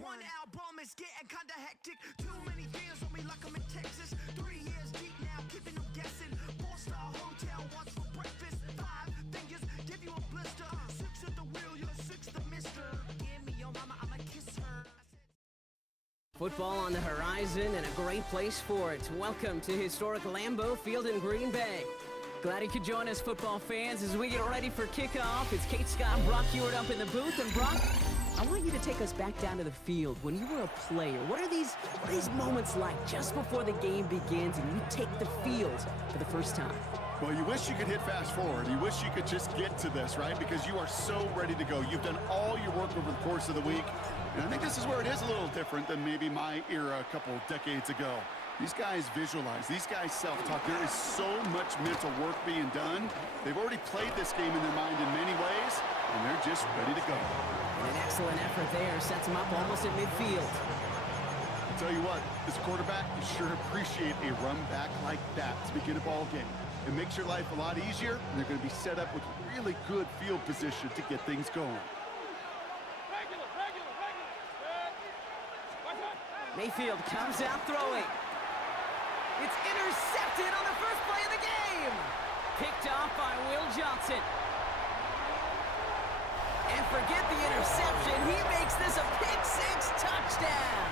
One album is getting kinda hectic. Too many years on me like I'm in Texas. 3 years deep now, keeping them guessing. 4-star hotel, what's for breakfast? 5 fingers, give you a blister. 6 at the wheel, you're 6 the mister. Give me your mama, I'ma kiss her. Football on the horizon and a great place for it. Welcome to historic Lambeau Field in Green Bay. Glad you could join us, football fans, as we get ready for kickoff. It's Kate Scott and Brock Hewitt up in the booth. And Brock, I want you to take us back down to the field. When you were a player, what are these moments like just before the game begins and you take the field for the first time? Well, you wish you could hit fast forward. You wish you could just get to this, right? Because you are so ready to go. You've done all your work over the course of the week. And I think this is where it is a little different than maybe my era a couple decades ago. These guys visualize. These guys self-talk. There is so much mental work being done. They've already played this game in their mind in many ways, and they're just ready to go. And an excellent effort there sets them up almost at midfield. I'll tell you what, as a quarterback, you sure appreciate a run back like that to begin a ball game. It makes your life a lot easier, and they're going to be set up with really good field position to get things going. Mayfield comes out throwing. It's intercepted on the first play of the game. Picked off by Will Johnson. And forget the interception. He makes this a pick six touchdown.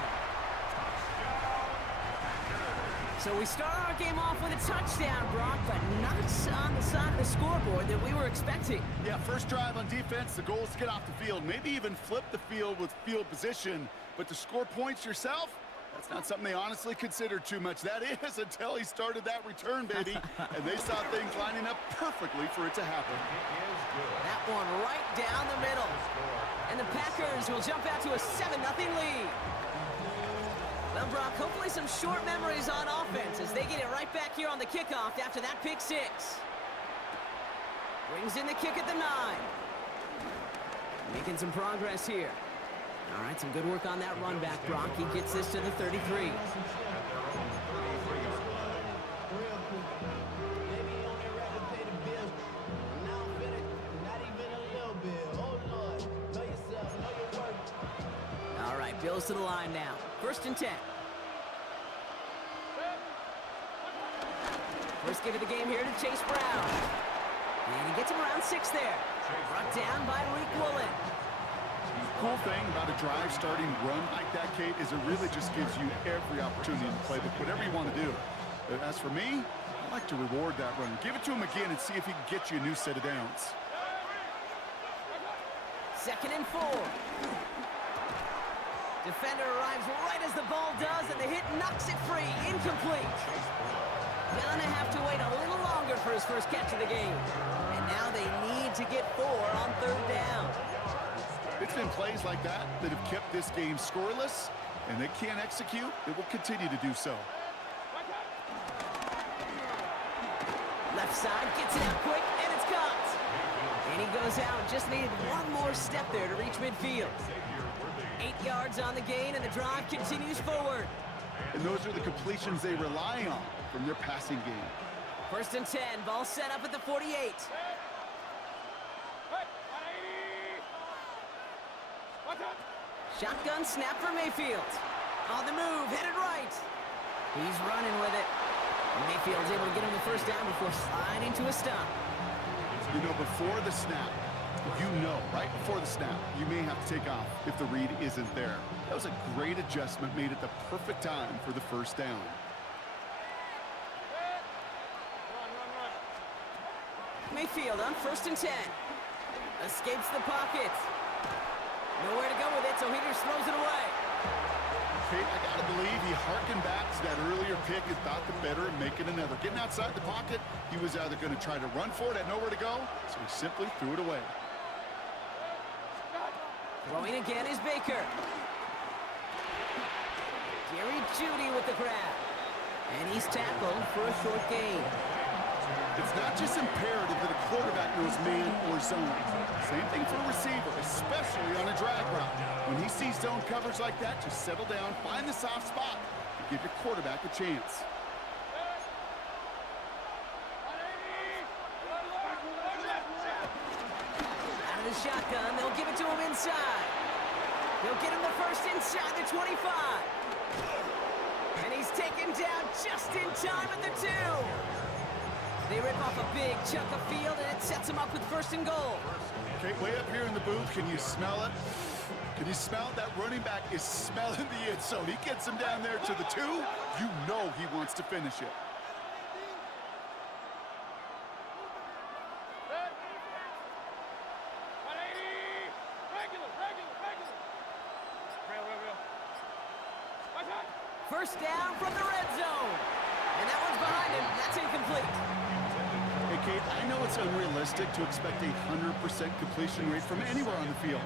So we start our game off with a touchdown, Brock, but not on the side of the scoreboard that we were expecting. Yeah, first drive on defense, the goal is to get off the field, maybe even flip the field with field position. But to score points yourself, that's not something they honestly considered too much. That is until he started that return, baby. And they saw things lining up perfectly for it to happen. That one right down the middle. And the Packers will jump out to a 7-0 lead. Well, Brock, hopefully some short memories on offense as they get it right back here on the kickoff after that pick six. Brings in the kick at the 9. Making some progress here. All right, some good work on that run back, Brock. He gets this to the 33. All right, Bills to the line now. 1st and 10. First give of the game here to Chase Brown. And he gets him around 6 there. Brought down by Reek Woolen. Cool thing about a drive starting run like that, Kate, is it really just gives you every opportunity to play with whatever you want to do. As for me, I like to reward that run. Give it to him again and see if he can get you a new set of downs. 2nd and 4. Defender arrives right as the ball does, and the hit knocks it free. Incomplete. Gonna have to wait a little longer for his first catch of the game. And now they need to get 4 on 3rd down. It's been plays like that that have kept this game scoreless, and they can't execute. It will continue to do so. Left side, gets it out quick, and it's caught. And he goes out, just needed one more step there to reach midfield. 8 yards on the gain, and the drive continues forward. And those are the completions they rely on from their passing game. 1st and 10, ball set up at the 48. Shotgun snap for Mayfield. On the move, headed right. He's running with it. Mayfield's able to get him the first down before sliding to a stop. You know, before the snap, right before the snap, you may have to take off if the read isn't there. That was a great adjustment made at the perfect time for the first down. Mayfield on 1st and 10. Escapes the pocket. Nowhere to go with it, so he just throws it away. Pete, I got to believe he harkened back to that earlier pick and thought the better of making another. Getting outside the pocket, he was either going to try to run for it, had nowhere to go, so he simply threw it away. Throwing again is Baker. Jerry Jeudy with the grab. And he's tackled for a short gain. It's not just imperative that a quarterback knows man or zone. Same thing for a receiver, especially on a drag route. When he sees zone coverage like that, just settle down, find the soft spot, and give your quarterback a chance. Out of the shotgun, they'll give it to him inside. They'll get him the first inside the 25. And he's taken down just in time at the 2. They rip off a big chunk of field, and it sets him up with 1st and goal. Okay, way up here in the booth, can you smell it? Can you smell it? That running back is smelling the end zone. He gets him down there to the 2. You know he wants to finish it. First down from the red zone. And that one's behind him. That's incomplete. Hey, Kate, I know it's unrealistic to expect a 100% completion rate from anywhere on the field.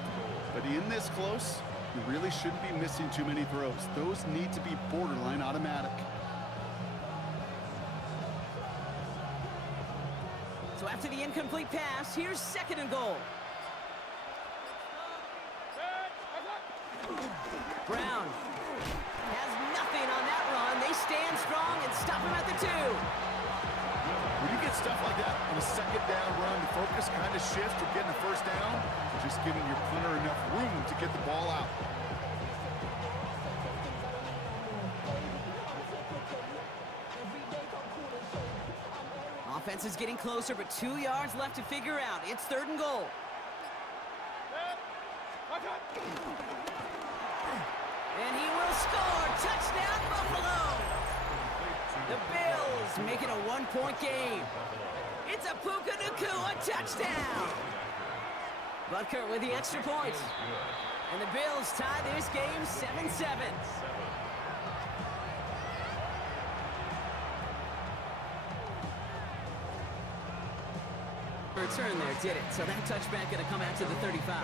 But in this close, you really shouldn't be missing too many throws. Those need to be borderline automatic. So after the incomplete pass, here's 2nd and goal. Brown has nothing on that run. They stand strong and stop him at the 2. When you get stuff like that on a 2nd down run, the focus kind of shifts from getting the 1st down to just giving your punter enough room to get the ball out. Offense is getting closer, but 2 yards left to figure out. It's 3rd and goal. And he will score. Touchdown, Buffalo. The Bills make it a 1-point game. It's a Puka Nacua touchdown. Butker with the extra point. And the Bills tie this game 7-7. Return there did it. So that touchback going to come out to the 35.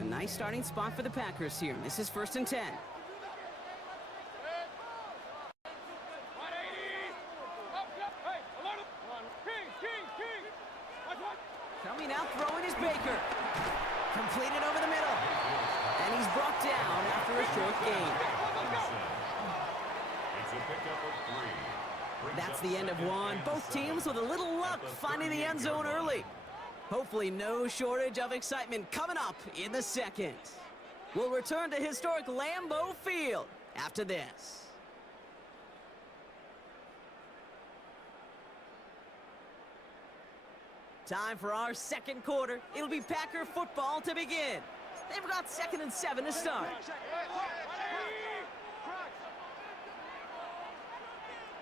A nice starting spot for the Packers here. This is 1st and 10. Coming out throwing is Baker. Completed over the middle. And he's brought down after a short gain. That's the end of one. Both teams with a little luck finding the end zone early. Hopefully no shortage of excitement coming up in the 2nd. We'll return to historic Lambeau Field after this. Time for our 2nd quarter. It'll be Packer football to begin. They've got 2nd and 7 to start.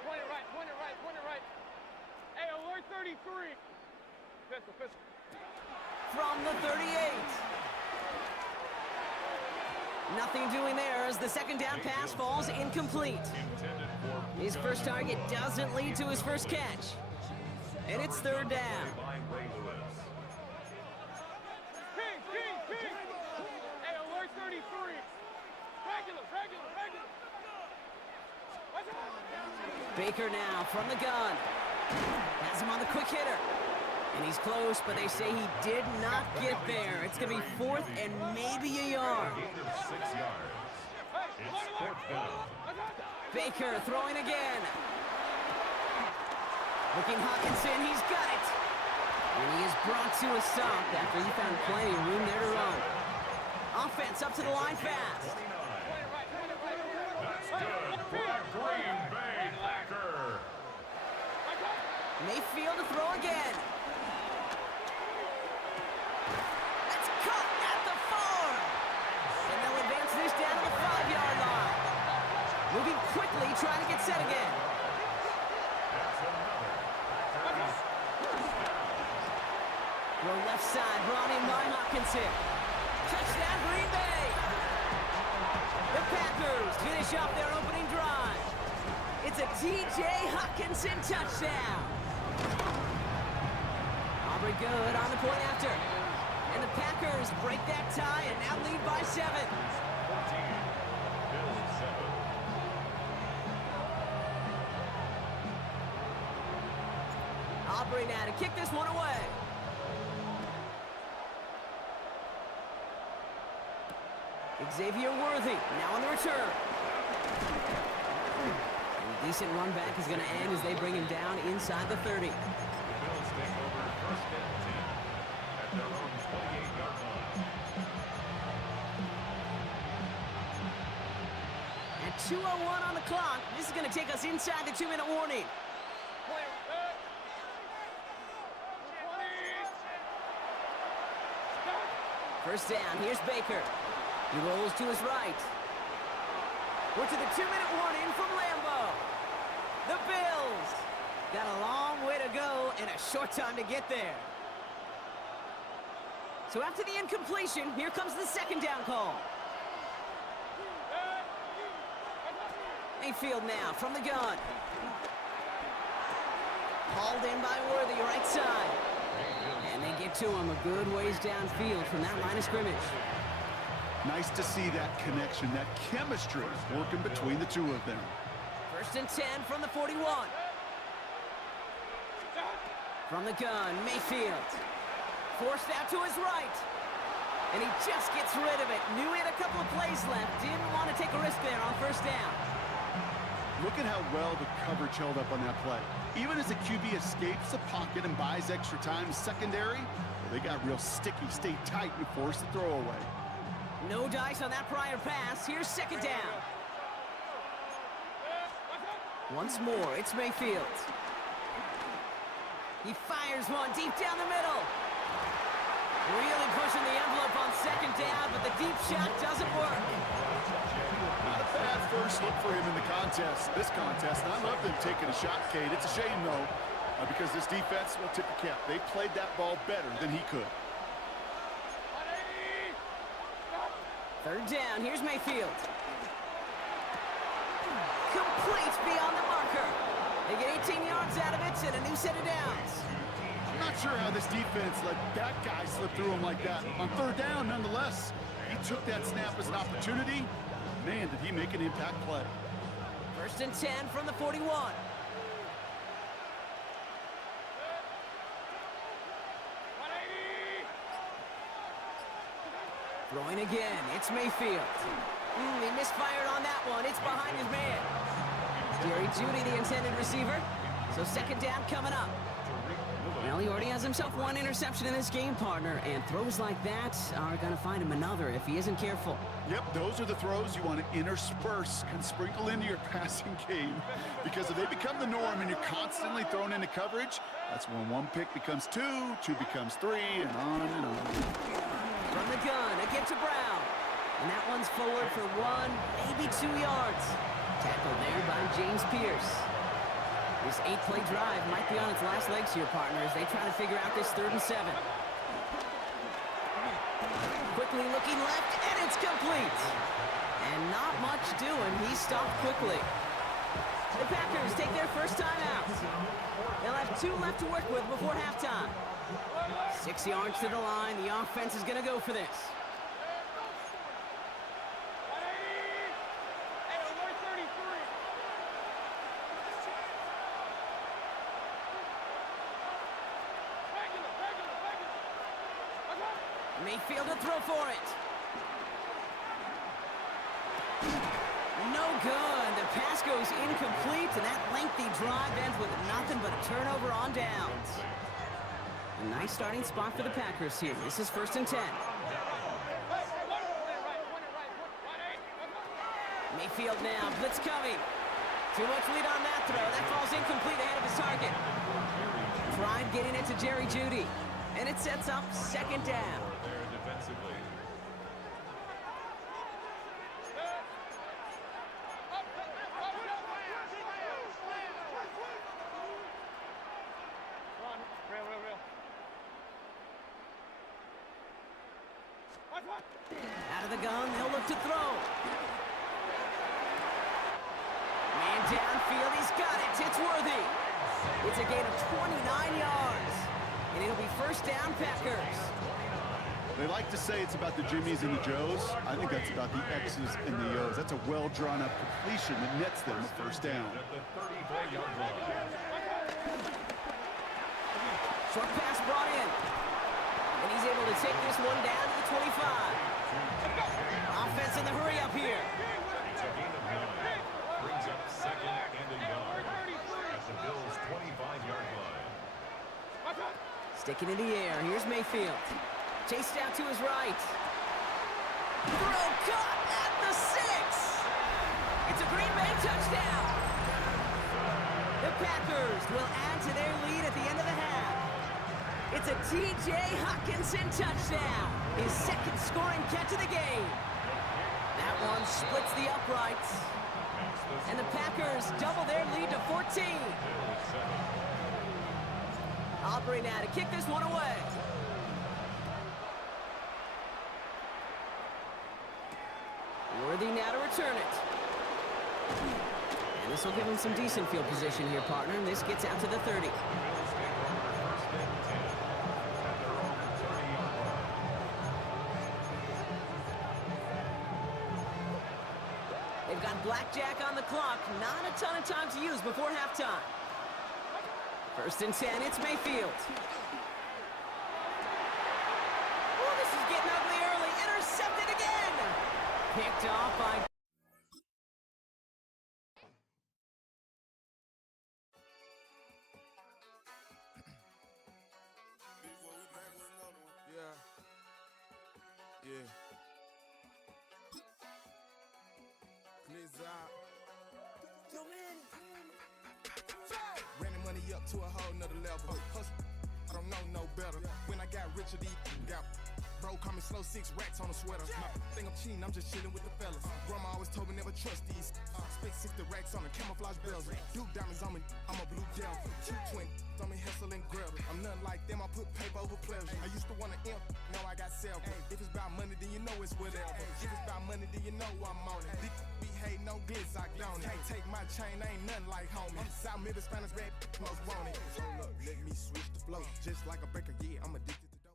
Point it right. Hey, alert 33. Pistol. From the 38. Nothing doing there as the 2nd down pass falls incomplete. His first target doesn't lead to his first catch. And it's 3rd down. Hey, alert 33. Regular. Baker now from the gun. Has him on the quick hitter. And he's close, but they say he did not get there. It's going to be 4th and maybe a yard. Baker throwing again. Looking Hawkinson, he's got it. And he is brought to a stop after he found plenty of room there to run. Offense up to the line fast. Green Bay Packer. Mayfield to throw again. That's caught at the 4. And they'll advance this down to the 5-yard line. Moving quickly, trying to get set again. left side, brought in by Hawkinson. Touchdown, Green Bay! The Packers finish off their opening drive. It's a T.J. Hawkinson touchdown. Aubrey good on the point after. And the Packers break that tie and now lead by 7. 14, Bills 7. Aubrey now to kick this one away. Xavier Worthy now on the return. A decent run back is going to end as they bring him down inside the 30. The Bills take over first and 10 at their own 28-yard line. At 2:01 on the clock, this is going to take us inside the 2-minute warning. First down, here's Baker. He rolls to his right. We're to the 2-minute warning from Lambeau. The Bills got a long way to go and a short time to get there. So after the incompletion, here comes the second down call. Mayfield now from the gun. Hauled in by Worthy, right side. And they get to him a good ways downfield from that line of scrimmage. Nice to see that connection, that chemistry working between the two of them. First and 10 from the 41. From the gun, Mayfield. Forced out to his right. And he just gets rid of it. Knew he had a couple of plays left. Didn't want to take a risk there on first down. Look at how well the coverage held up on that play. Even as the QB escapes the pocket and buys extra time secondary, they got real sticky, stayed tight, and forced the throw away. No dice on that prior pass. Here's second down. Once more, it's Mayfield. He fires one deep down the middle. Really pushing the envelope on second down, but the deep shot doesn't work. Not a bad first look for him in the contest, this contest. And I love them taking a shot, Cade. It's a shame, though, because this defense will tip the cap. They played that ball better than he could. Third down, here's Mayfield. Complete beyond the marker. They get 18 yards out of it and a new set of downs. I'm not sure how this defense let that guy slip through him like that. On third down, nonetheless, he took that snap as an opportunity. Man, did he make an impact play. First and 10 from the 41. Throwing again, it's Mayfield. He misfired on that one. It's behind his man. Jerry Jeudy, the intended receiver. So second down coming up. Well, he already has himself one interception in this game, partner, and throws like that are going to find him another if he isn't careful. Yep, those are the throws you want to intersperse and sprinkle into your passing game, because if they become the norm and you're constantly thrown into coverage, that's when one pick becomes two, two becomes three, and on and on. From the gun, again to Brown. And that one's forward for 1, maybe 2 yards. Tackled there by James Pierce. This 8-play drive might be on its last legs here, partners. They try to figure out this 3rd and 7. Quickly looking left, and it's complete. And not much doing. He stopped quickly. The Packers take their first time out. They'll have 2 left to work with before halftime. 6 yards to the line. The offense is going to go for this. Mayfield to throw for it. No good. The pass goes incomplete, and that lengthy drive ends with nothing but a turnover on downs. A nice starting spot for the Packers here. This is 1st and 10. Mayfield now. Blitz coming. Too much lead on that throw. That falls incomplete ahead of his target. Tried getting it to Jerry Jeudy. And it sets up second down. Defensively. Out of the gun, they'll look to throw. Man downfield, he's got it. It's Worthy. It's a gain of 29 yards. And it'll be first down, Packers. They like to say it's about the Jimmies and the Joes. I think that's about the X's and the O's. That's a well-drawn-up completion that nets them a first down. Short pass brought in. And he's able to take this one down to the 25. Offense in the hurry up here. Brings up second and a yard at the Bills' 25-yard line. Sticking in the air. Here's Mayfield. Chased out to his right. Throw caught at the 6. It's a Green Bay touchdown. The Packers will add to their lead at the end of the half. It's a T.J. Hockenson touchdown. His second scoring catch of the game. That one splits the uprights. And the Packers double their lead to 14. Aubrey now to kick this one away. Worthy now to return it. And this will give him some decent field position here, partner. And this gets out to the 30. They've got blackjack on the clock. Not a ton of time to use before halftime. First and 10, it's Mayfield. Oh, this is getting ugly early. Intercepted again. Picked off by... Yeah. Ran the money up to a whole nother level. Hustle, I don't know no better. When I got richer, these got bro, call me slow 6 racks on a sweater. My think I'm cheating, I'm just chilling with the fellas. Grandma always told me never trust these. Spent 60 racks on a camouflage bells. Duke diamonds on me, I'm a blue devil. 220 on me, Hessel and Gretel. I'm nothing like them, I put paper over pleasure. I used to want to imp, now I got several. If it's about money, then you know it's whatever. If it's about money, then you know I'm on it. These be hating no glitz, I don't it. Can't take my chain, I ain't nothing like homie. South Middle Spanish red, most want it. Hold up, let me switch the flow. Just like a breaker, yeah, I'm addicted to dope.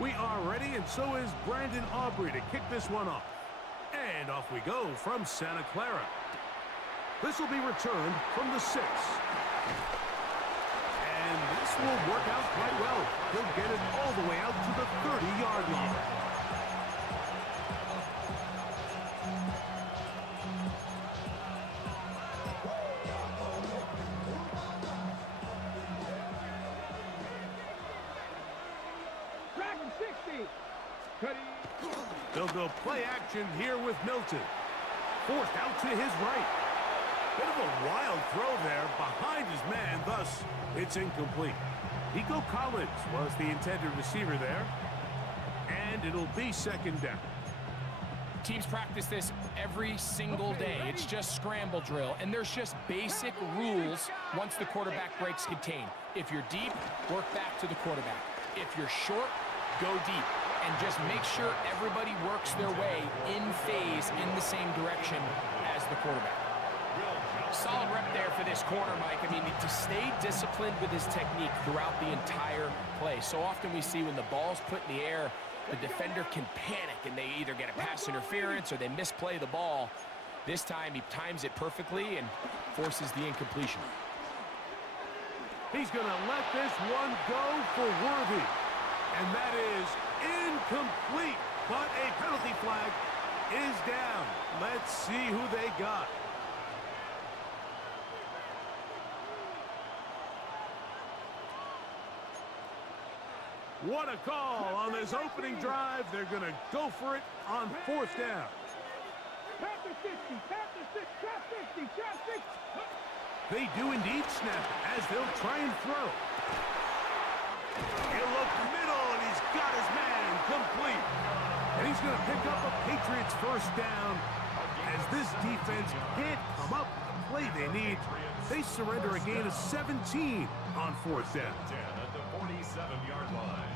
We are ready, and so is Brandon Aubrey to kick this one off. And off we go from Santa Clara. This will be returned from the 6. And this will work out quite well. He'll get it all the way out to the 30-yard line. They'll go play action here with Milton. Forced out to his right. Bit of a wild throw there behind his man, thus it's incomplete. Nico Collins was the intended receiver there. And it'll be second down. Teams practice this every single day. It's just scramble drill, and there's just basic rules once the quarterback breaks contain. If you're deep, work back to the quarterback. If you're short, go deep. And just make sure everybody works their way in phase in the same direction as the quarterback. Solid rep there for this corner, Mike. I mean, to stay disciplined with his technique throughout the entire play. So often we see when the ball's put in the air, the defender can panic and they either get a pass interference or they misplay the ball. This time he times it perfectly and forces the incompletion. He's going to let this one go for Worthy. And that is incomplete, but a penalty flag is down. Let's see who they got. What a call on this opening drive. They're going to go for it on 4th down. They do indeed snap it as they'll try and throw. He'll look middle, and he's got his man complete. And he's going to pick up a Patriots first down as this defense can't come up with the play they need. They surrender a gain of 17 on 4th down. At the 47-yard line.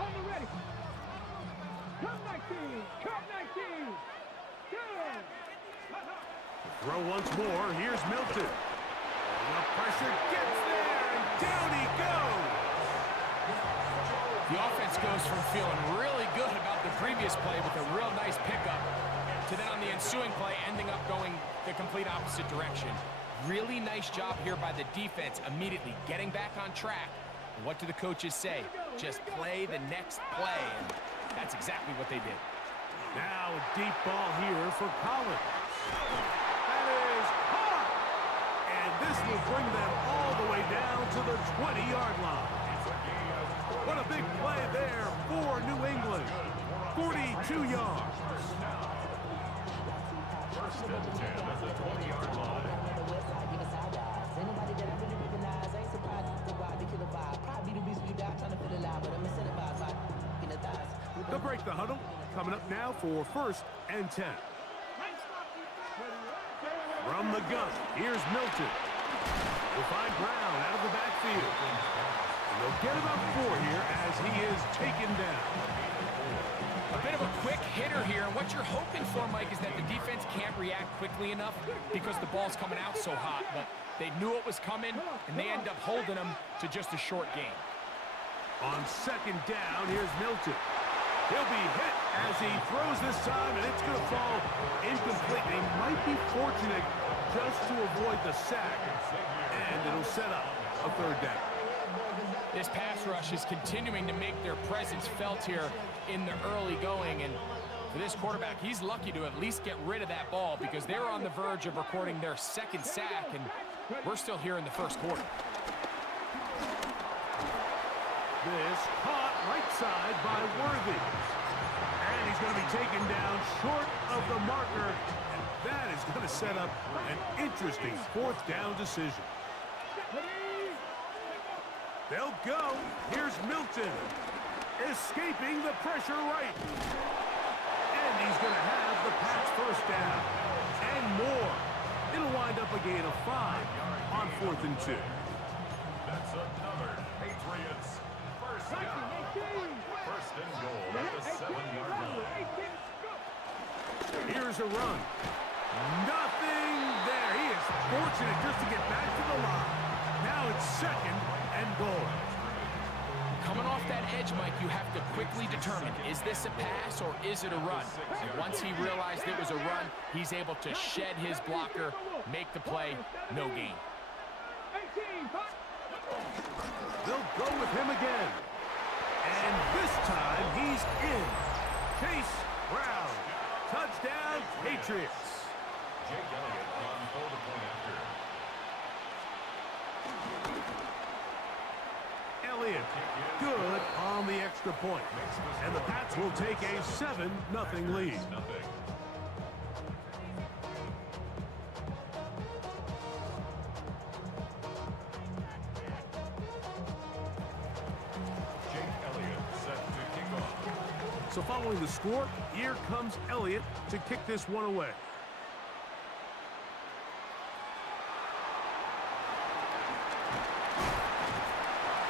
On the ready. Come 19. Come 19. Good. Throw once more. Here's Milton. The pressure gets there, and down he goes. The offense goes from feeling really good about the previous play with a real nice pickup to then on the ensuing play ending up going the complete opposite direction. Really nice job here by the defense immediately getting back on track. And what do the coaches say? Just play the next play, and that's exactly what they did. Now a deep ball here for Collins. That is caught! And this will bring them all the way down to the 20-yard line. What a big play there for New England. 42 yards. First and 10 at the 20-yard line. They'll break the huddle. Coming up now for 1st and 10. From the gun, here's Milton. We'll find Brown out of the backfield. And they'll get about 4 here as he is taken down. A bit of a quick hitter here, and what you're hoping for, Mike, is that the defense can't react quickly enough because the ball's coming out so hot, but they knew it was coming, and they end up holding them to just a short gain. On 2nd down, here's Milton. He'll be hit as he throws this time, and it's going to fall incomplete. They might be fortunate just to avoid the sack, and it'll set up a 3rd down. This pass rush is continuing to make their presence felt here in the early going, and for this quarterback, he's lucky to at least get rid of that ball because they were on the verge of recording their 2nd sack, and we're still here in the 1st quarter. This caught right side by Worthy. And he's going to be taken down short of the marker, and that is going to set up an interesting 4th down decision. They'll go. Here's Milton. Escaping the pressure right. And he's going to have the Pats first down. And more. It'll wind up a gain of 5 on 4th and 2. That's another Patriots first down. First and goal at the 7-yard line. Here's a run. Nothing there. He is fortunate just to get back to the line. Now it's 2nd and goal. Coming off that edge, Mike, you have to quickly determine, is this a pass or is it a run? And once he realized it was a run, he's able to shed his blocker, make the play, no gain. They'll go with him again. And this time he's in. Chase Brown. Touchdown, Patriots. Jake Elliott on for the point after. Elliott, good on the extra point. And the Pats will take a 7-0 lead. So following the score, here comes Elliott to kick this one away.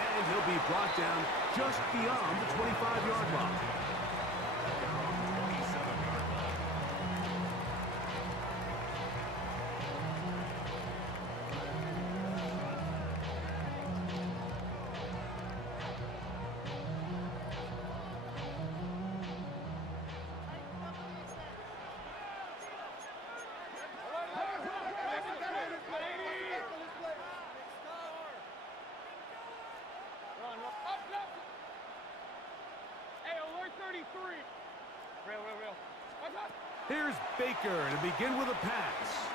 And he'll be brought down just beyond the 25-yard line. Here's Baker to begin with a pass.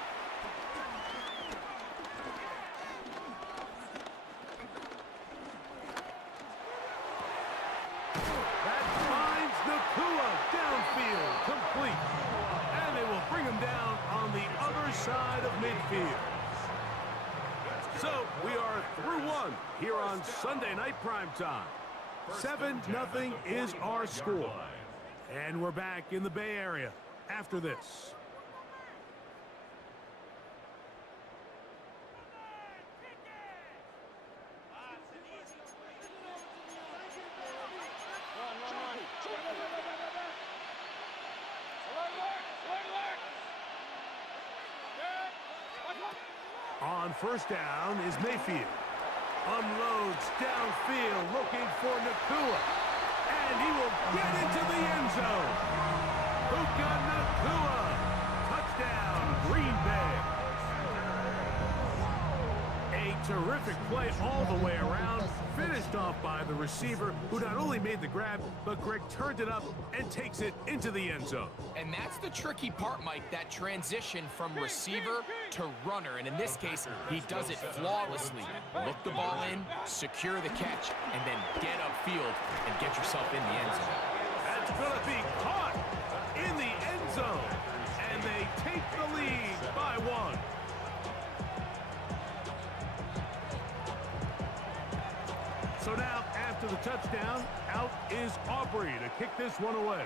inside of midfield. So we are through one here on Sunday Night Primetime. 7-0 is our score. And we're back in the Bay Area after this. On first down is Mayfield. Unloads downfield looking for Nacua. And he will get into the end zone. Puka Nacua. Touchdown, Green Bay. A terrific play all the way around. Finished off by the receiver, who not only made the grab, but Greg turned it up and takes it into the end zone. And that's the tricky part, Mike, that transition from receiver to runner. And in this case, he does it flawlessly. Look the ball in, secure the catch, and then get upfield and get yourself in the end zone. That's going to be caught in the end zone. And they take the lead by 1. So now, after the touchdown, out is Aubrey to kick this one away.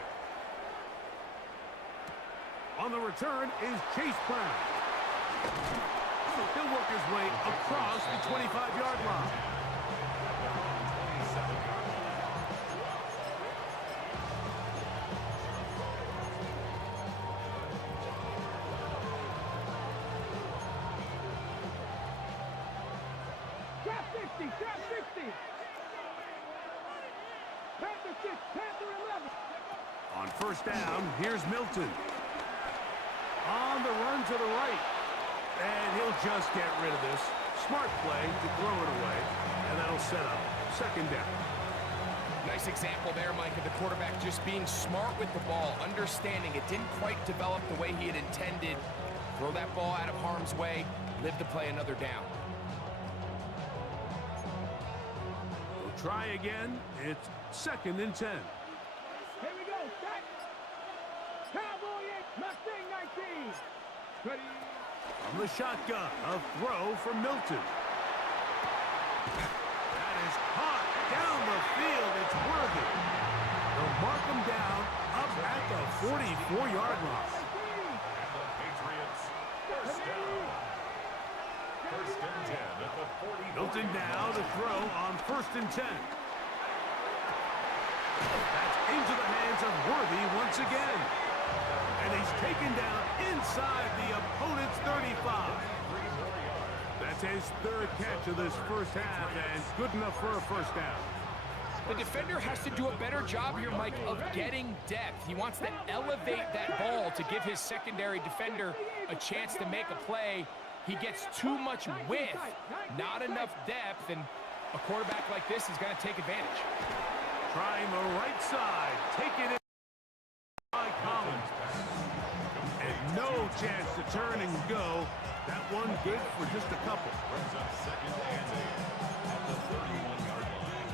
On the return is Chase Brown. He'll work his way across the 25-yard line. Trap 60, trap 60. Panther 6, Panther 11. On first down, here's Milton. On the run to the right. And he'll just get rid of this. Smart play to throw it away. And that'll set up second down. Nice example there, Mike, of the quarterback just being smart with the ball, understanding it didn't quite develop the way he had intended. Throw that ball out of harm's way, live to play another down. We'll try again. It's 2nd and 10. Here we go, set. Cowboy 8, Mustang 19. Ready. From the shotgun, a throw from Milton. That is caught down the field. It's Worthy. They'll mark him down up at the 44-yard line. And the Patriots first down. 1st and 10 at the 40. Milton now to throw on 1st and 10. That's into the hands of Worthy once again. And he's taken down inside the opponent's 35. That's his 3rd catch of this first half, and good enough for a first down. The defender has to do a better job here, Mike, of getting depth. He wants to elevate that ball to give his secondary defender a chance to make a play. He gets too much width, not enough depth, and a quarterback like this is going to take advantage. Trying the right side, take it in by Collins. And no chance to turn and go. That one good for just a couple. Brings up 2nd and 8 at the 31-yard line.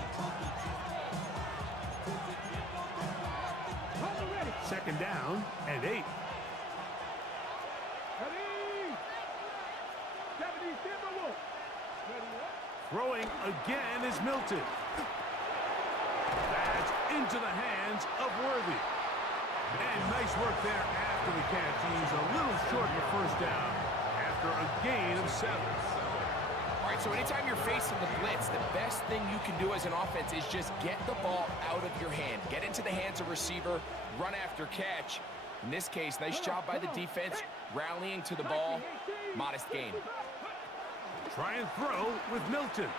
2nd down and 8. Ready. 70 Timberwolves. Throwing again is Milton. That's into the hands of Worthy. And nice work there after the catch. He's a little short of the first down after a gain of 7. All right, so anytime you're facing the blitz, the best thing you can do as an offense is just get the ball out of your hand. Get into the hands of receiver, run after catch. In this case, nice job by the defense, rallying to the ball. Modest gain. Try and throw with Milton.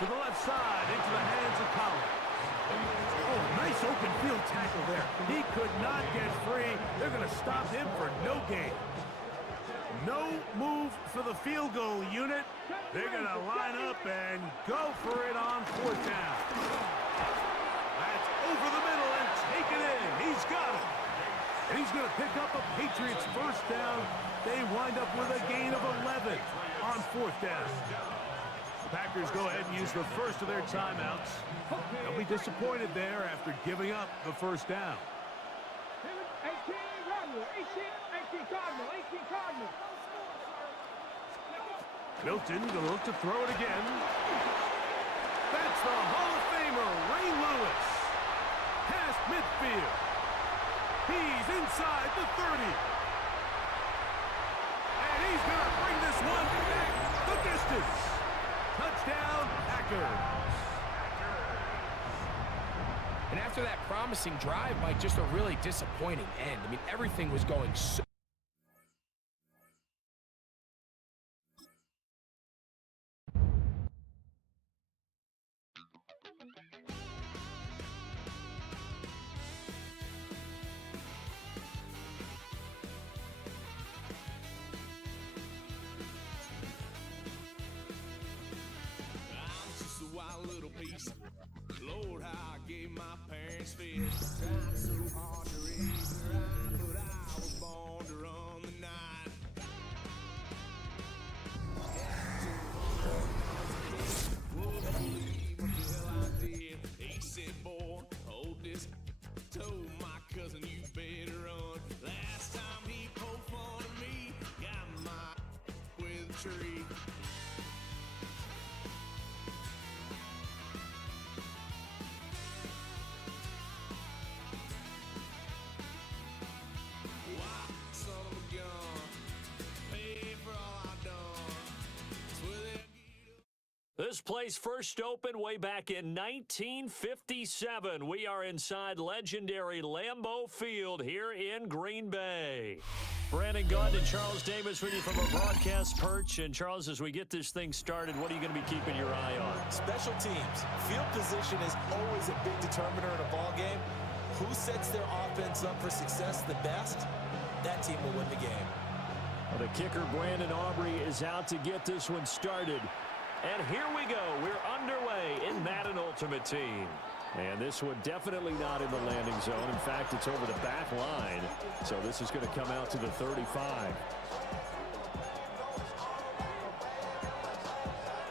To the left side, into the hands of Collins. Oh, nice open field tackle there. He could not get free. They're going to stop him for no gain. No move for the field goal unit. They're going to line up and go for it on 4th down. That's over the middle and take it in. He's got it. And he's going to pick up a Patriots first down. They wind up with a gain of 11 on 4th down. The Packers go ahead and use the first of their timeouts. They'll be disappointed there after giving up the first down. 18, Rodwell, 18, Milton going to look to throw it again. That's the Hall of Famer, Ray Lewis. Past midfield. He's inside the 30. And he's going to bring this one back the distance. Touchdown, Packers. And after that promising drive, Mike, just a really disappointing end. I mean, everything was going so... Lord, how I gave my parents fear. Tried so hard to raise her eye, but I was born to run the night. Wouldn't believe what the hell I did. He said, boy, hold this. Told my cousin, you better run. Last time he poked fun of me, got my with a tree. This place first opened way back in 1957. We are inside legendary Lambeau Field here in Green Bay. Brandon Gaudin and Charles Davis with you from our broadcast perch. And Charles, as we get this thing started, what are you going to be keeping your eye on? Special teams. Field position is always a big determiner in a ball game. Who sets their offense up for success the best? That team will win the game. Well, the kicker, Brandon Aubrey, is out to get this one started. And here we go. We're underway in Madden Ultimate Team. And this one definitely not in the landing zone. In fact, it's over the back line. So this is going to come out to the 35.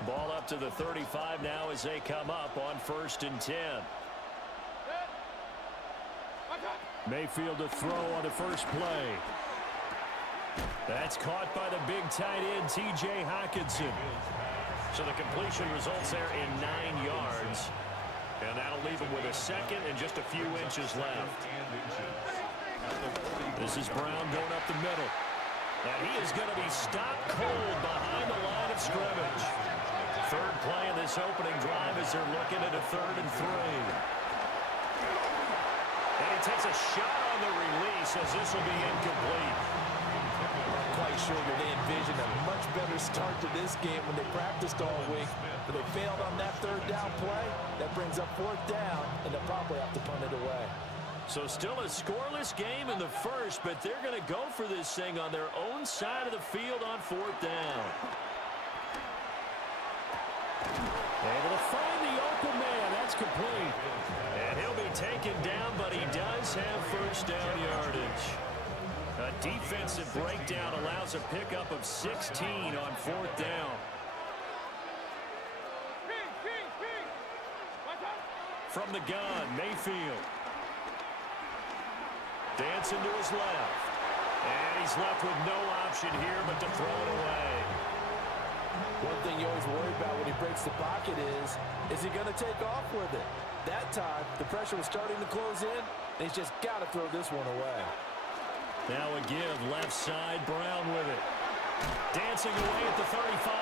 Ball up to the 35 now as they come up on 1st and 10. Mayfield to throw on the first play. That's caught by the big tight end, T.J. Hockenson. So the completion results there in 9 yards. And that'll leave him with a second and just a few inches left. This is Brown going up the middle. And he is going to be stopped cold behind the line of scrimmage. Third play in this opening drive as they're looking at a 3rd and 3. And he takes a shot on the release as this will be incomplete. Quite sure that they envisioned a much better start to this game when they practiced all week, but they failed on that 3rd down play. That brings up 4th down, and they'll probably have to punt it away. So still a scoreless game in the first, but they're going to go for this thing on their own side of the field on 4th down. Able to find the open man. That's complete. And he'll be taken down, but he does have 1st down yardage. A defensive breakdown allows a pickup of 16 on 4th down. From the gun, Mayfield. Dancing to his left. And he's left with no option here but to throw it away. One thing you always worry about when he breaks the pocket is he going to take off with it? That time, the pressure was starting to close in, and he's just got to throw this one away. Now a give, left side, Brown with it. Dancing away at the 35.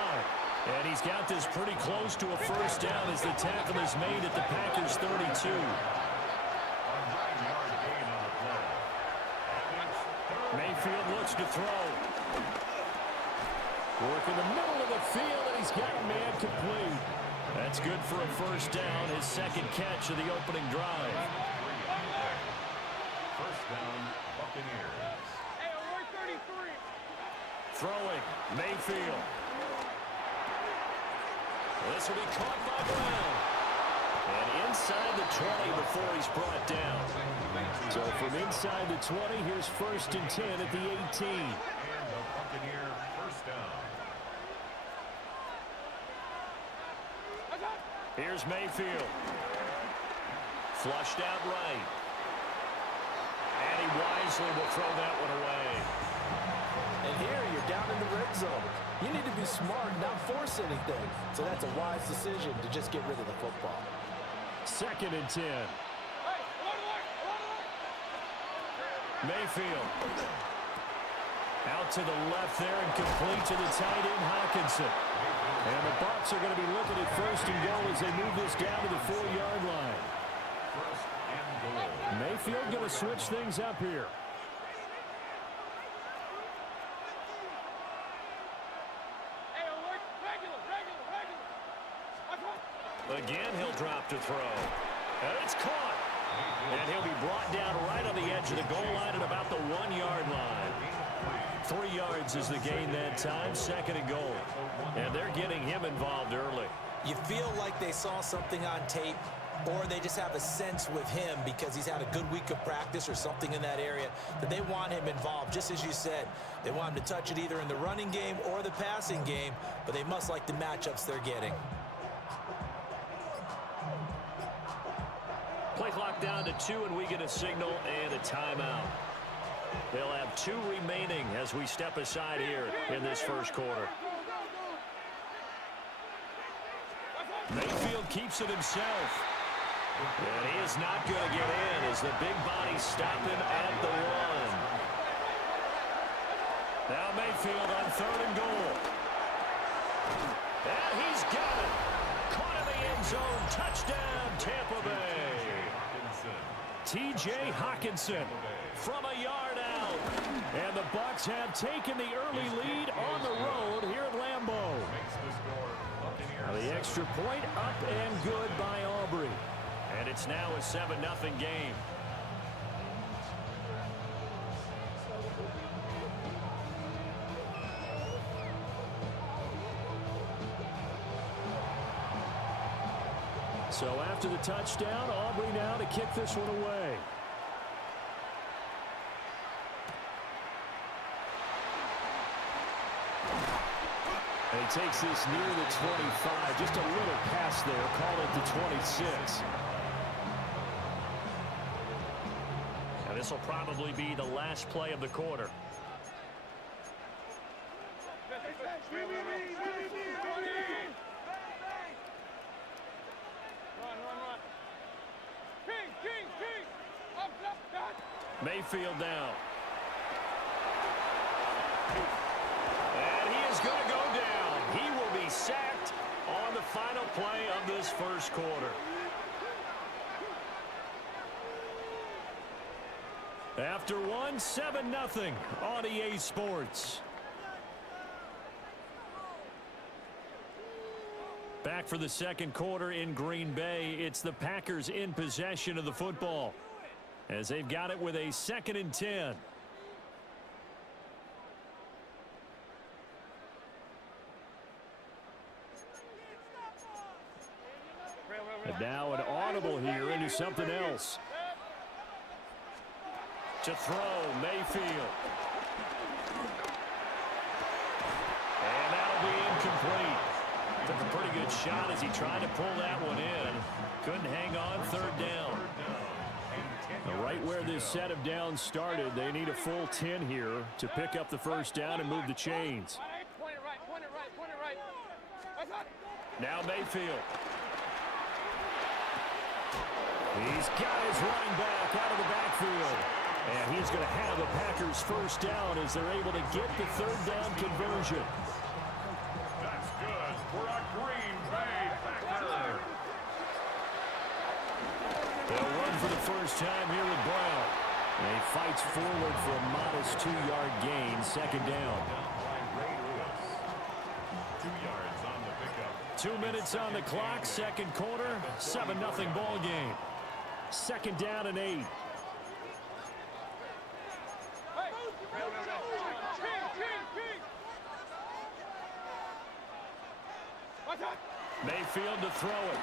And he's got this pretty close to a 1st down as the tackle is made at the Packers' 32. Mayfield looks to throw. Work in the middle of the field, and he's got a man complete. That's good for a 1st down, his 2nd catch of the opening drive. 1st down, Buccaneers. Throwing, Mayfield. This will be caught by Brown. And inside the 20 before he's brought down. So from inside the 20, here's 1st and 10 at the 18. And the Buccaneer 1st down. Here's Mayfield. Flushed out right. And he wisely will throw that one away. And here you're down in the red zone. You need to be smart, not force anything. So that's a wise decision to just get rid of the football. 2nd and 10. Mayfield. Out to the left there and complete to the tight end, Hockenson. And the Bucs are going to be looking at 1st and goal as they move this down to the 4-yard line. Mayfield going to switch things up here. Again, he'll drop to throw. And it's caught. And he'll be brought down right on the edge of the goal line at about the 1-yard line. 3 yards is the gain that time, 2nd and goal. And they're getting him involved early. You feel like they saw something on tape, or they just have a sense with him because he's had a good week of practice or something in that area that they want him involved. Just as you said, they want him to touch it either in the running game or the passing game, but they must like the matchups they're getting. Play clock down to 2, and we get a signal and a timeout. They'll have 2 remaining as we step aside here in this first quarter. Mayfield keeps it himself. And he is not going to get in as the big body stop him at the 1. Now Mayfield on 3rd and goal. And he's got it. Caught in the end zone. Touchdown, Tampa Bay. T.J. Hockenson from a yard out. And the Bucs have taken the early lead on the road here at Lambeau. Now the extra point up and good by Aubrey. And it's now a 7-0 game. So after the touchdown, Aubrey now to kick this one away. And he takes this near the 25. Just a little pass there. Call it the 26. And this will probably be the last play of the quarter. Mayfield down. And he is going to go down. He will be sacked on the final play of this first quarter. After 7-0 on EA Sports. Back for the second quarter in Green Bay. It's the Packers in possession of the football, as they've got it with a 2nd and 10. And now an audible here into something else. To throw, Mayfield. And that'll be incomplete. Took a pretty good shot as he tried to pull that one in. Couldn't hang on, 3rd down. Right where this set of downs started, they need a full 10 here to pick up the first down and move the chains. Now Mayfield. He's got his running back out of the backfield. And he's going to have the Packers first down as they're able to get the 3rd down conversion. That's good for a Green Bay Packer. They'll run for the first time here with Brown. And he fights forward for a modest 2-yard gain, 2nd down. 2 yards on the pickup. 2 minutes on the clock, second quarter, 7-0 ball game. 2nd down and 8. Mayfield to throw it.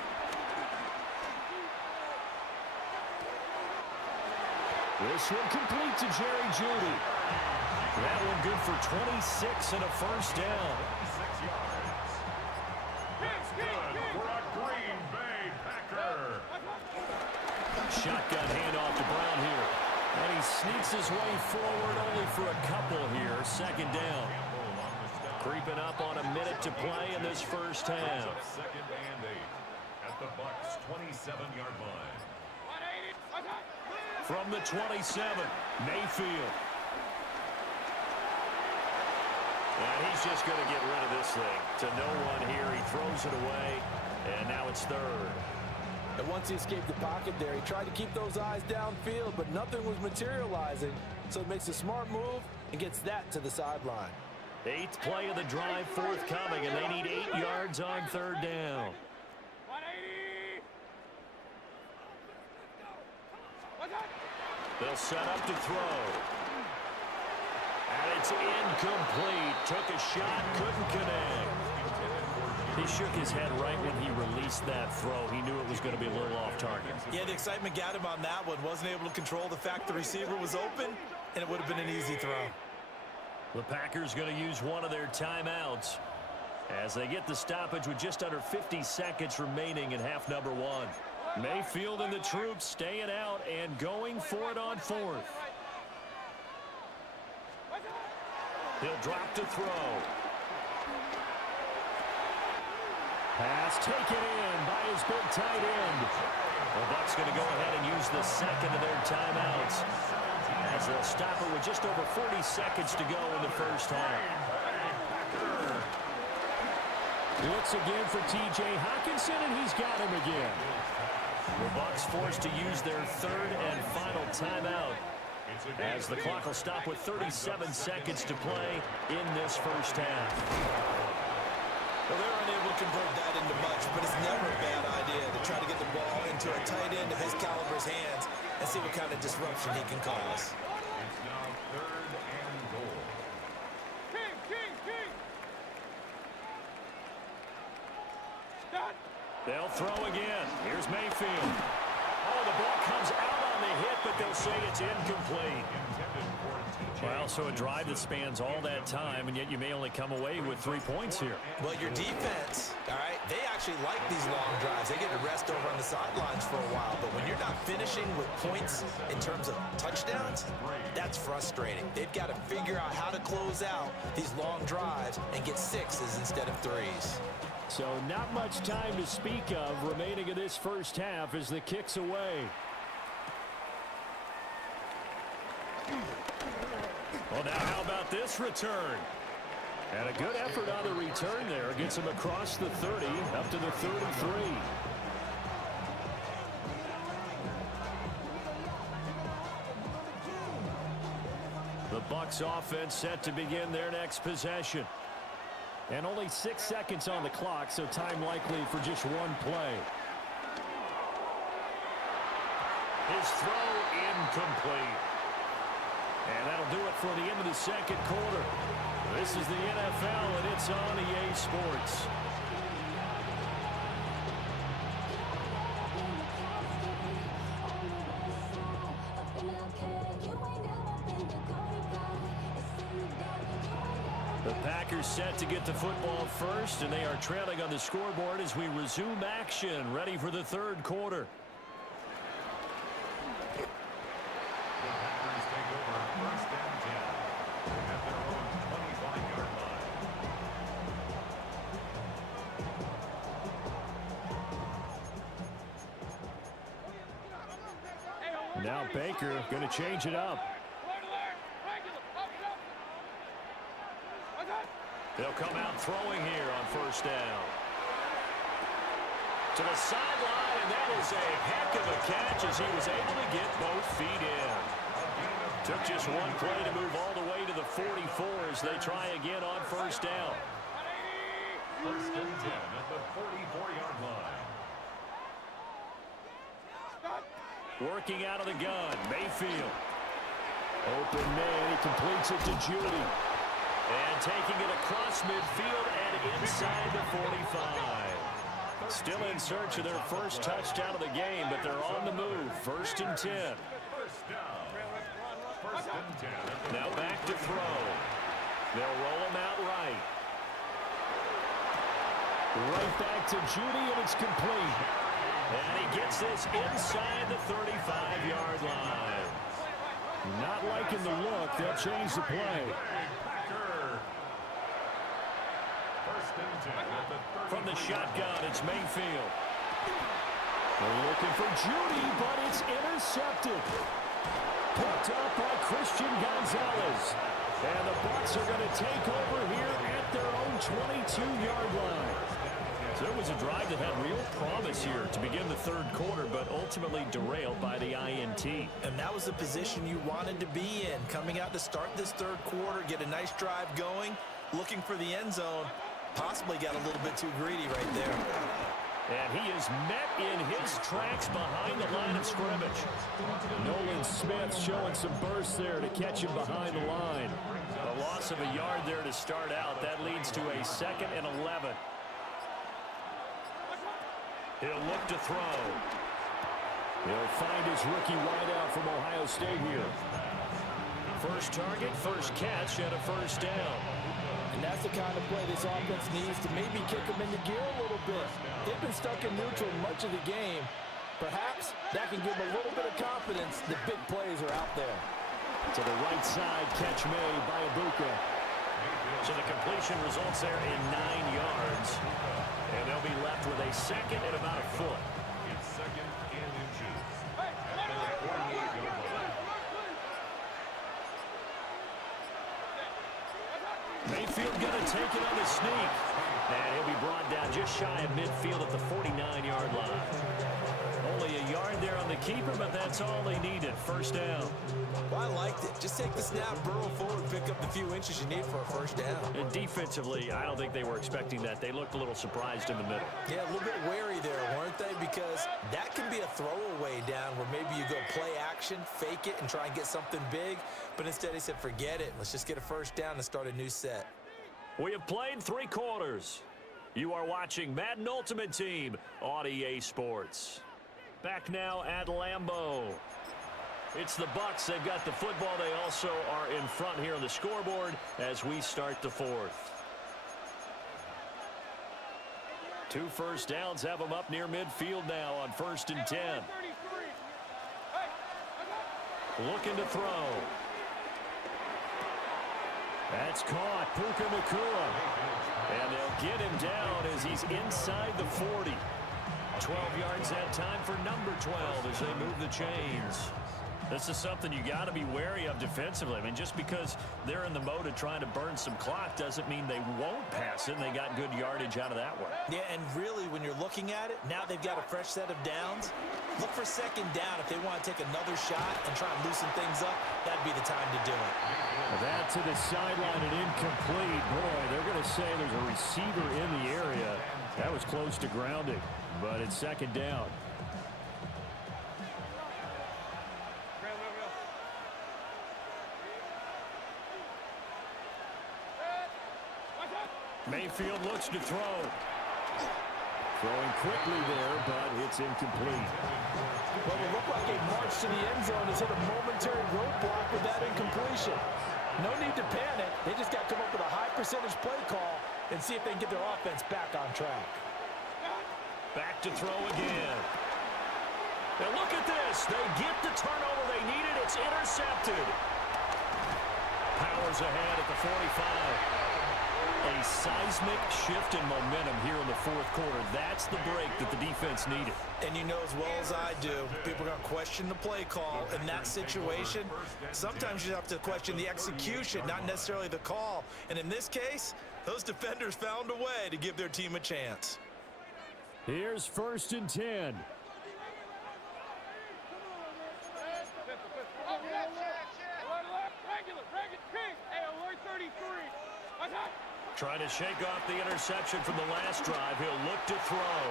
This one complete to Jerry Jeudy. That one good for 26 and a first down. 6 yards. That's good for a Green Bay Packer. Shotgun handoff to Brown here. And he sneaks his way forward only for a couple here. Second down. Creeping up on a minute to play in this first half. Second and 8 at the Bucs 27-yard line. From the 27, Mayfield. And he's just going to get rid of this thing to no one here. He throws it away, and now it's third. And once he escaped the pocket there, he tried to keep those eyes downfield, but nothing was materializing. So he makes a smart move and gets that to the sideline. 8th play of the drive forthcoming, and they need 8 yards on third down. They'll set up to throw. And it's incomplete. Took a shot, couldn't connect. He shook his head right when he released that throw. He knew it was going to be a little off target. Yeah, the excitement got him on that one. Wasn't able to control the fact the receiver was open, and it would have been an easy throw. The Packers going to use one of their timeouts as they get the stoppage with just under 50 seconds remaining in half number 1. Mayfield and the troops staying out and going for it on 4th. He'll drop to throw. Pass taken in by his big tight end. The Bucs going to go ahead and use the second of their timeouts as they'll stop it with just over 40 seconds to go in the first half. Looks again for T.J. Hockenson, and he's got him again. The Bucs forced to use their third and final timeout as the clock will stop with 37 seconds to play in this first half. Well, they're unable to convert that into much, but it's never a bad idea to try to get the ball into a tight end of his caliber's hands and see what kind of disruption he can cause. It's now 3rd and goal. They'll throw again. Here's Mayfield. Oh, the ball comes out on the hit, but they'll say it's incomplete. Well, so a drive that spans all that time, and yet you may only come away with 3 points here. Well, your defense, all right, they actually like these long drives. They get to rest over on the sidelines for a while, but when you're not finishing with points in terms of touchdowns, that's frustrating. They've got to figure out how to close out these long drives and get 6s instead of 3s. So not much time to speak of remaining in this first half as the kick's away. Well, now how about this return? And a good effort on the return there. Gets him across the 30, up to the 33. The Bucs offense set to begin their next possession. And only 6 seconds on the clock, so time likely for just one play. His throw incomplete. And that'll do it for the end of the second quarter. This is the NFL, and it's on EA Sports. The Packers set to get the football first, and they are trailing on the scoreboard as we resume action, ready for the third quarter. Now Baker going to change it up. They'll come out throwing here on first down. To the sideline, and that is a heck of a catch as he was able to get both feet in. Took just one play to move all the way to the 44 as they try again on first down. First and 10 at the 44-yard line. Working out of the gun, Mayfield. Open man, he completes it to Judy. And taking it across midfield and inside the 45. Still in search of their first touchdown of the game, but they're on the move. First and 10. First down. First and 10. Now back to throw. They'll roll him out right. Right back to Judy, and it's complete. And he gets this inside the 35-yard line. Not liking the look. They'll change the play. From the shotgun, it's Mayfield. They're looking for Judy, but it's intercepted. Picked up by Christian Gonzalez. And the Bucs are going to take over here at their own 22-yard line. So it was a drive that had real promise here to begin the third quarter, but ultimately derailed by the INT. And that was the position you wanted to be in. Coming out to start this third quarter, get a nice drive going, looking for the end zone. Possibly got a little bit too greedy right there. And he is met in his tracks behind the line of scrimmage. Nolan Smith showing some burst there to catch him behind the line. A loss of a yard there to start out. That leads to a 2nd and 11. He'll look to throw. He'll find his rookie wideout from Ohio State here. First target, first catch, and a first down. And that's the kind of play this offense needs to maybe kick them into gear a little bit. They've been stuck in neutral much of the game. Perhaps that can give them a little bit of confidence the big plays are out there. To the right side, catch made by Ibuka. So the completion results there in 9 yards. And they'll be left with a 2nd and about a foot. It's 2nd and inches. Mayfield going to take it on the sneak. And he'll be brought down just shy of midfield at the 49-yard line. Only a yard there on the keeper, but that's all they needed. First down. Well, I liked it. Just take the snap, burrow forward, pick up the few inches you need for a first down. And defensively, I don't think they were expecting that. They looked a little surprised in the middle. Yeah, a little bit wary there, weren't they? Because that can be a throwaway down where maybe you go play action, fake it, and try and get something big. But instead he said, forget it. Let's just get a first down and start a new set. We have played 3 quarters. You are watching Madden Ultimate Team on EA Sports. Back now at Lambeau. It's the Bucs. They've got the football. They also are in front here on the scoreboard as we start the 4th. 2 first downs have them up near midfield now on 1st and 10. Looking to throw. That's caught. Puka Nacua. And they'll get him down as he's inside the 40. 12 yards that time for number 12 as they move the chains. This is something you got to be wary of defensively. I mean, just because they're in the mode of trying to burn some clock doesn't mean they won't pass it, and they got good yardage out of that one. Yeah, and really, when you're looking at it, now they've got a fresh set of downs. Look for 2nd down. If they want to take another shot and try and loosen things up, that'd be the time to do it. That to the sideline and incomplete. Boy, they're going to say there's a receiver in the area. That was close to grounding, but it's 2nd down. Mayfield looks to throw. Throwing quickly there, but it's incomplete. Well, it looked like a march to the end zone has hit a momentary roadblock with that incompletion. No need to panic. They just got to come up with a high percentage play call and see if they can get their offense back on track. Back to throw again. Now look at this. They get the turnover they needed. It's intercepted. Powers ahead at the 45. A seismic shift in momentum here in the 4th quarter. That's the break that the defense needed. And you know as well as I do, people are going to question the play call in that situation. Sometimes you have to question the execution, not necessarily the call. And in this case, those defenders found a way to give their team a chance. Here's 1st and 10. Trying to shake off the interception from the last drive. He'll look to throw.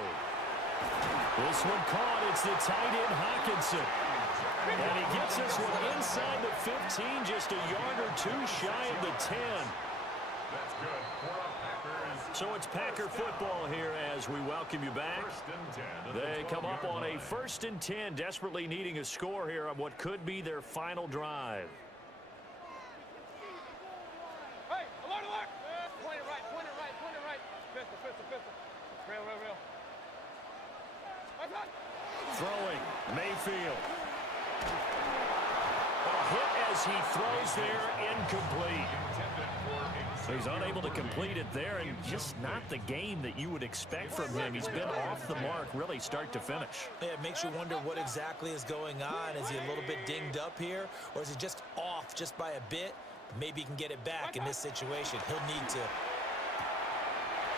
This one caught. It's the tight end Hawkinson. And he gets this one inside the 15, just a yard or 2 shy of the 10. That's good. So it's Packer football here as we welcome you back. They come up on a 1st and 10, desperately needing a score here on what could be their final drive. Throwing, Mayfield. A hit as he throws there, incomplete. He's unable to complete it there, and just not the game that you would expect from him. He's been off the mark, really start to finish. Yeah, it makes you wonder what exactly is going on. Is he a little bit dinged up here, or is he just off just by a bit? Maybe he can get it back in this situation. He'll need to.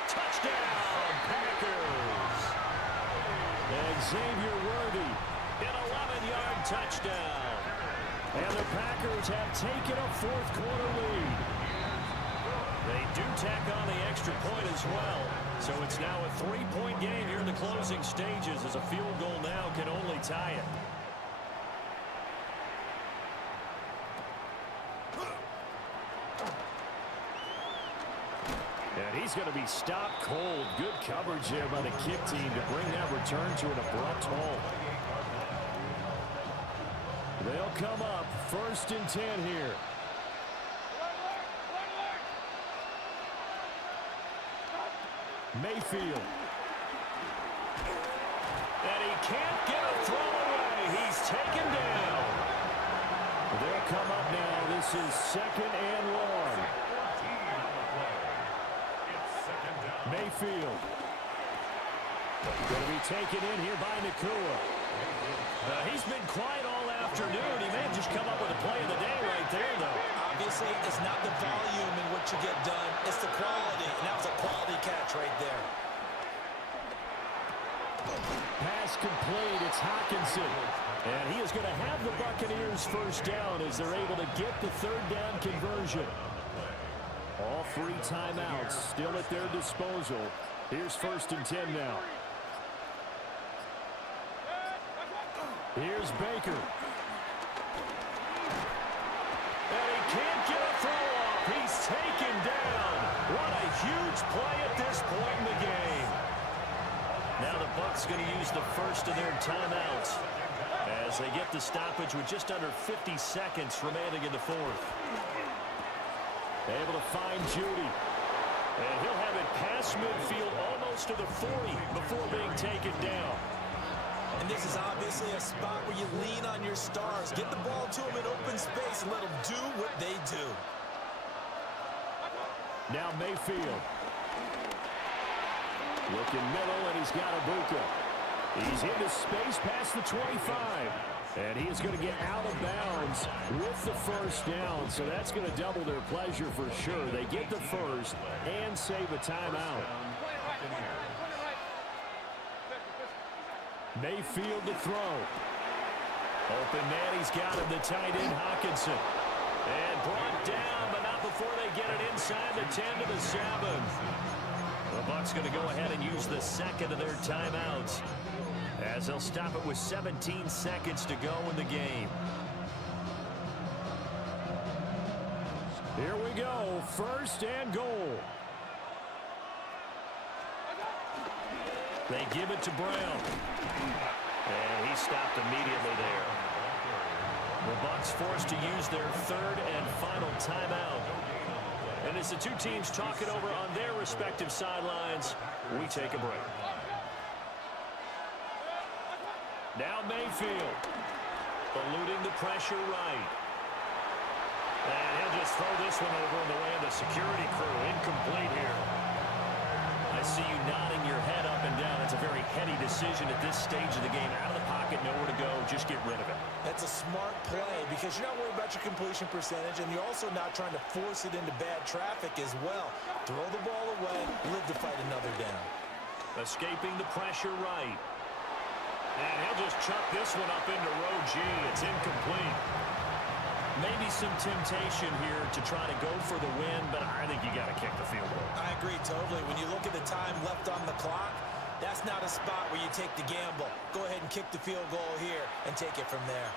Touchdown, Packers! And Xavier Worthy, an 11-yard touchdown. And the Packers have taken a fourth-quarter lead. They do tack on the extra point as well. So it's now a 3-point game here in the closing stages, as a field goal now can only tie it. And he's going to be stopped cold. Good coverage there by the kick team to bring that return to an abrupt halt. They'll come up 1st and 10 here. Mayfield. And he can't get a throw away. He's taken down. They'll come up now. This is 2nd and 1. Mayfield. Going to be taken in here by Nacua. He's been quiet all afternoon. He may have just come up with a play of the day right there, though. Obviously, it's not the volume in what you get done. It's the quality, and that was a quality catch right there. Pass complete. It's Hockenson. And he is going to have the Buccaneers first down as they're able to get the 3rd down conversion. All 3 timeouts still at their disposal. Here's 1st and 10 now. Here's Baker. And he can't get a throw off. He's taken down. What a huge play at this point in the game. Now the Bucs going to use the first of their timeouts as they get the stoppage with just under 50 seconds remaining in the 4th. Able to find Judy. And he'll have it past midfield almost to the 40 before being taken down. And this is obviously a spot where you lean on your stars. Get the ball to them in open space and let them do what they do. Now Mayfield. Looking middle, and he's got Ibuka. He's into space past the 25. And he is going to get out of bounds with the first down. So that's going to double their pleasure for sure. They get the first and save a timeout. Mayfield to throw. Open man, he's got him, the tight end Hockenson. And brought down, but not before they get it inside the 10 to the 7. The Bucs going to go ahead and use the 2nd of their timeouts, as they'll stop it with 17 seconds to go in the game. Here we go, 1st and goal. They give it to Brown. And he stopped immediately there. The Bucs forced to use their 3rd and final timeout. And as the 2 teams talk it over on their respective sidelines, we take a break. Now Mayfield, eluding the pressure right. And he'll just throw this one over in the way of the security crew. Incomplete here. I see you nodding your head up and down. It's a very heady decision at this stage of the game. Out of the pocket, nowhere to go. Just get rid of it. That's a smart play because you're not worried about your completion percentage, and you're also not trying to force it into bad traffic as well. Throw the ball away, live to fight another down. Escaping the pressure right. And he'll just chuck this one up into row G. It's incomplete. Maybe some temptation here to try to go for the win, but I think you got to kick the field goal. I agree totally. When you look at the time left on the clock, that's not a spot where you take the gamble. Go ahead and kick the field goal here and take it from there.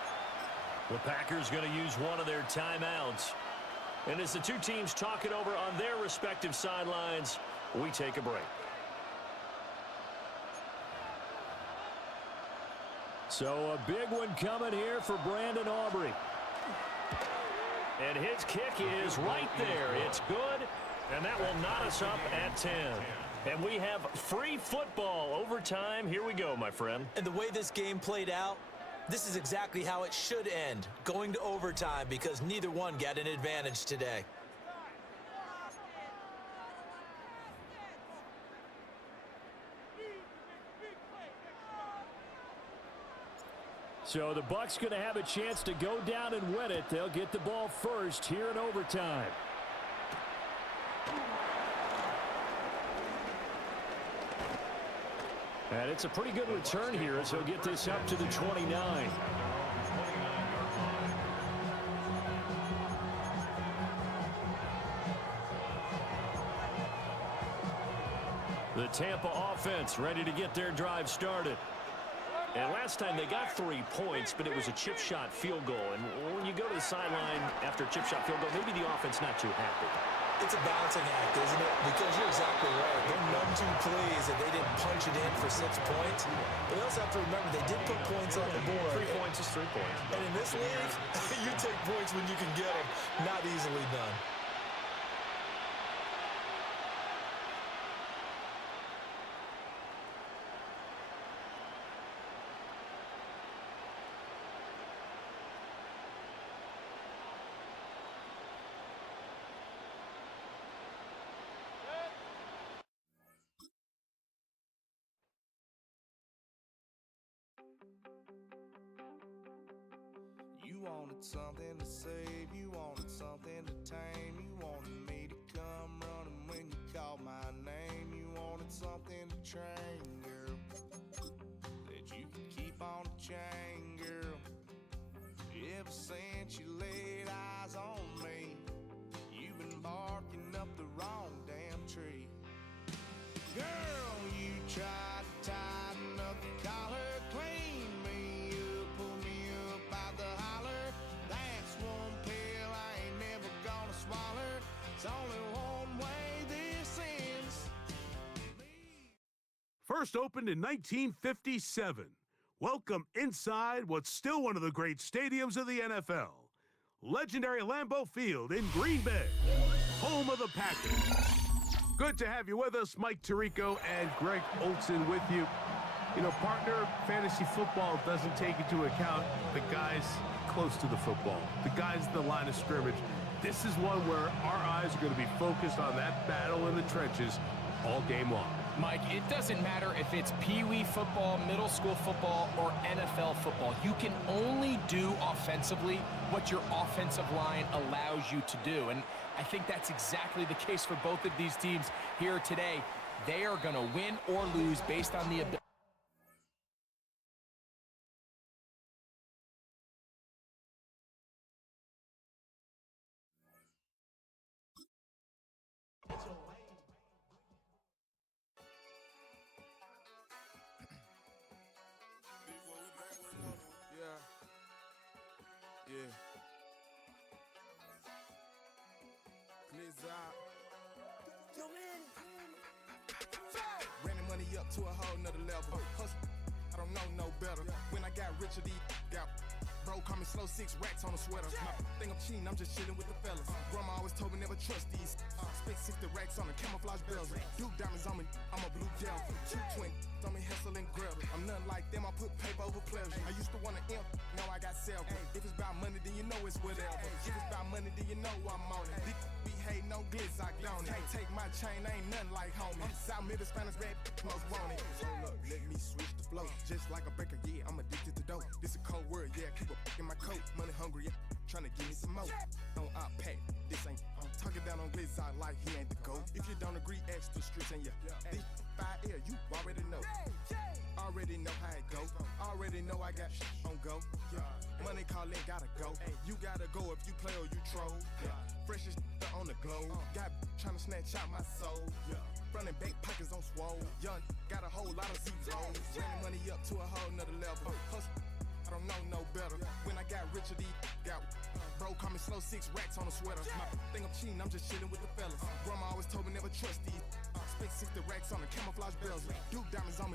The Packers going to use one of their timeouts. And as the 2 teams talk it over on their respective sidelines, we take a break. So a big one coming here for Brandon Aubrey. And his kick is right there. It's good, and that will knot us up at 10. And we have free football overtime. Here we go, my friend. And the way this game played out, This is exactly how it should end, going to overtime, because neither one got an advantage today. So the Bucs going to have a chance to go down and win it. They'll get the ball first here in overtime. And it's a pretty good return here as he'll get this up to the 29. The Tampa offense ready to get their drive started. And last time they got 3 points, but it was a chip shot field goal. And when you go to the sideline after a chip shot field goal, maybe the offense not too happy. It's a balancing act, isn't it? Because you're exactly right. They're none too pleased that they didn't punch it in for 6 points. But they also have to remember they did put points on the board. 3 points is 3 points. And in this league, you take points when you can get them. Not easily done. You wanted something to save, you wanted something to tame, you wanted me to come running when you called my name, you wanted something to train, girl, that you could keep on the chain, girl. Ever since you laid eyes on me, you've been barking up the wrong damn tree. Girl, you tried to tighten up the collar, clean me up, pull me up out the holler. That's one pill I ain't never gonna swallow. It's only one way this ends. First opened in 1957. Welcome inside what's still one of the great stadiums of the NFL. Legendary Lambeau Field in Green Bay, home of the Packers. Good to have you with us, Mike Tirico and Greg Olson with you. You know, partner, fantasy football doesn't take into account the guys close to the football, the guys in the line of scrimmage. This is one where our eyes are going to be focused on that battle in the trenches all game long. Mike, it doesn't matter if it's Pee Wee football, middle school football, or NFL football. You can only do offensively what your offensive line allows you to do. And I think that's exactly the case for both of these teams here today. They are going to win or lose based on the ability. Yeah. Blizzard. Yo, man. Running money up to a whole nother level. Hustle, I don't know no better. When I got richer, got bro, call me slow 6 racks on a sweater. My think I'm cheating, I'm just chilling with the fellas. Grandma always told me never trust these. Spent 60 racks on the camouflage bells. Duke diamonds on me, I'm a blue gel. 220 on me, Hessel and Gretel. I'm nothing like them, I put paper over pleasure. I used to want to imp, now I got self. If it's about money, then you know it's whatever. If it's about money, then you know I'm on it. This be hating no glitz, I don't it. Can't take my chain, ain't nothing like homie. South Middle Spanish red, most want it. Hold up, let me switch the flow. Just like a baker, yeah, I'm addicted to dope. This a cold word, yeah, keep a in my coat. Money hungry, yeah, trying to give me some more. On our pack, this ain't, I'm talking down on glitz, I like he ain't the goat. If you don't agree, ask the streets and yeah. This 5 air, you already know. Already know how it go. Already know I got on go. Yeah. Money calling, gotta go. You gotta go if you play or you troll. Yeah. Freshest on the globe. Got trying to snatch out my soul. Yeah. Running back pockets on swole. Young, got a whole lot of zeros. Running money up to a whole nother level. Hustle, I don't know no better. When I got richer, got bro, call me slow 6 racks on a sweater. My think I'm cheating, I'm just chilling with the fellas. Grandma always told me never trust these. Spent 60 racks on the camouflage bells. Duke diamonds on me.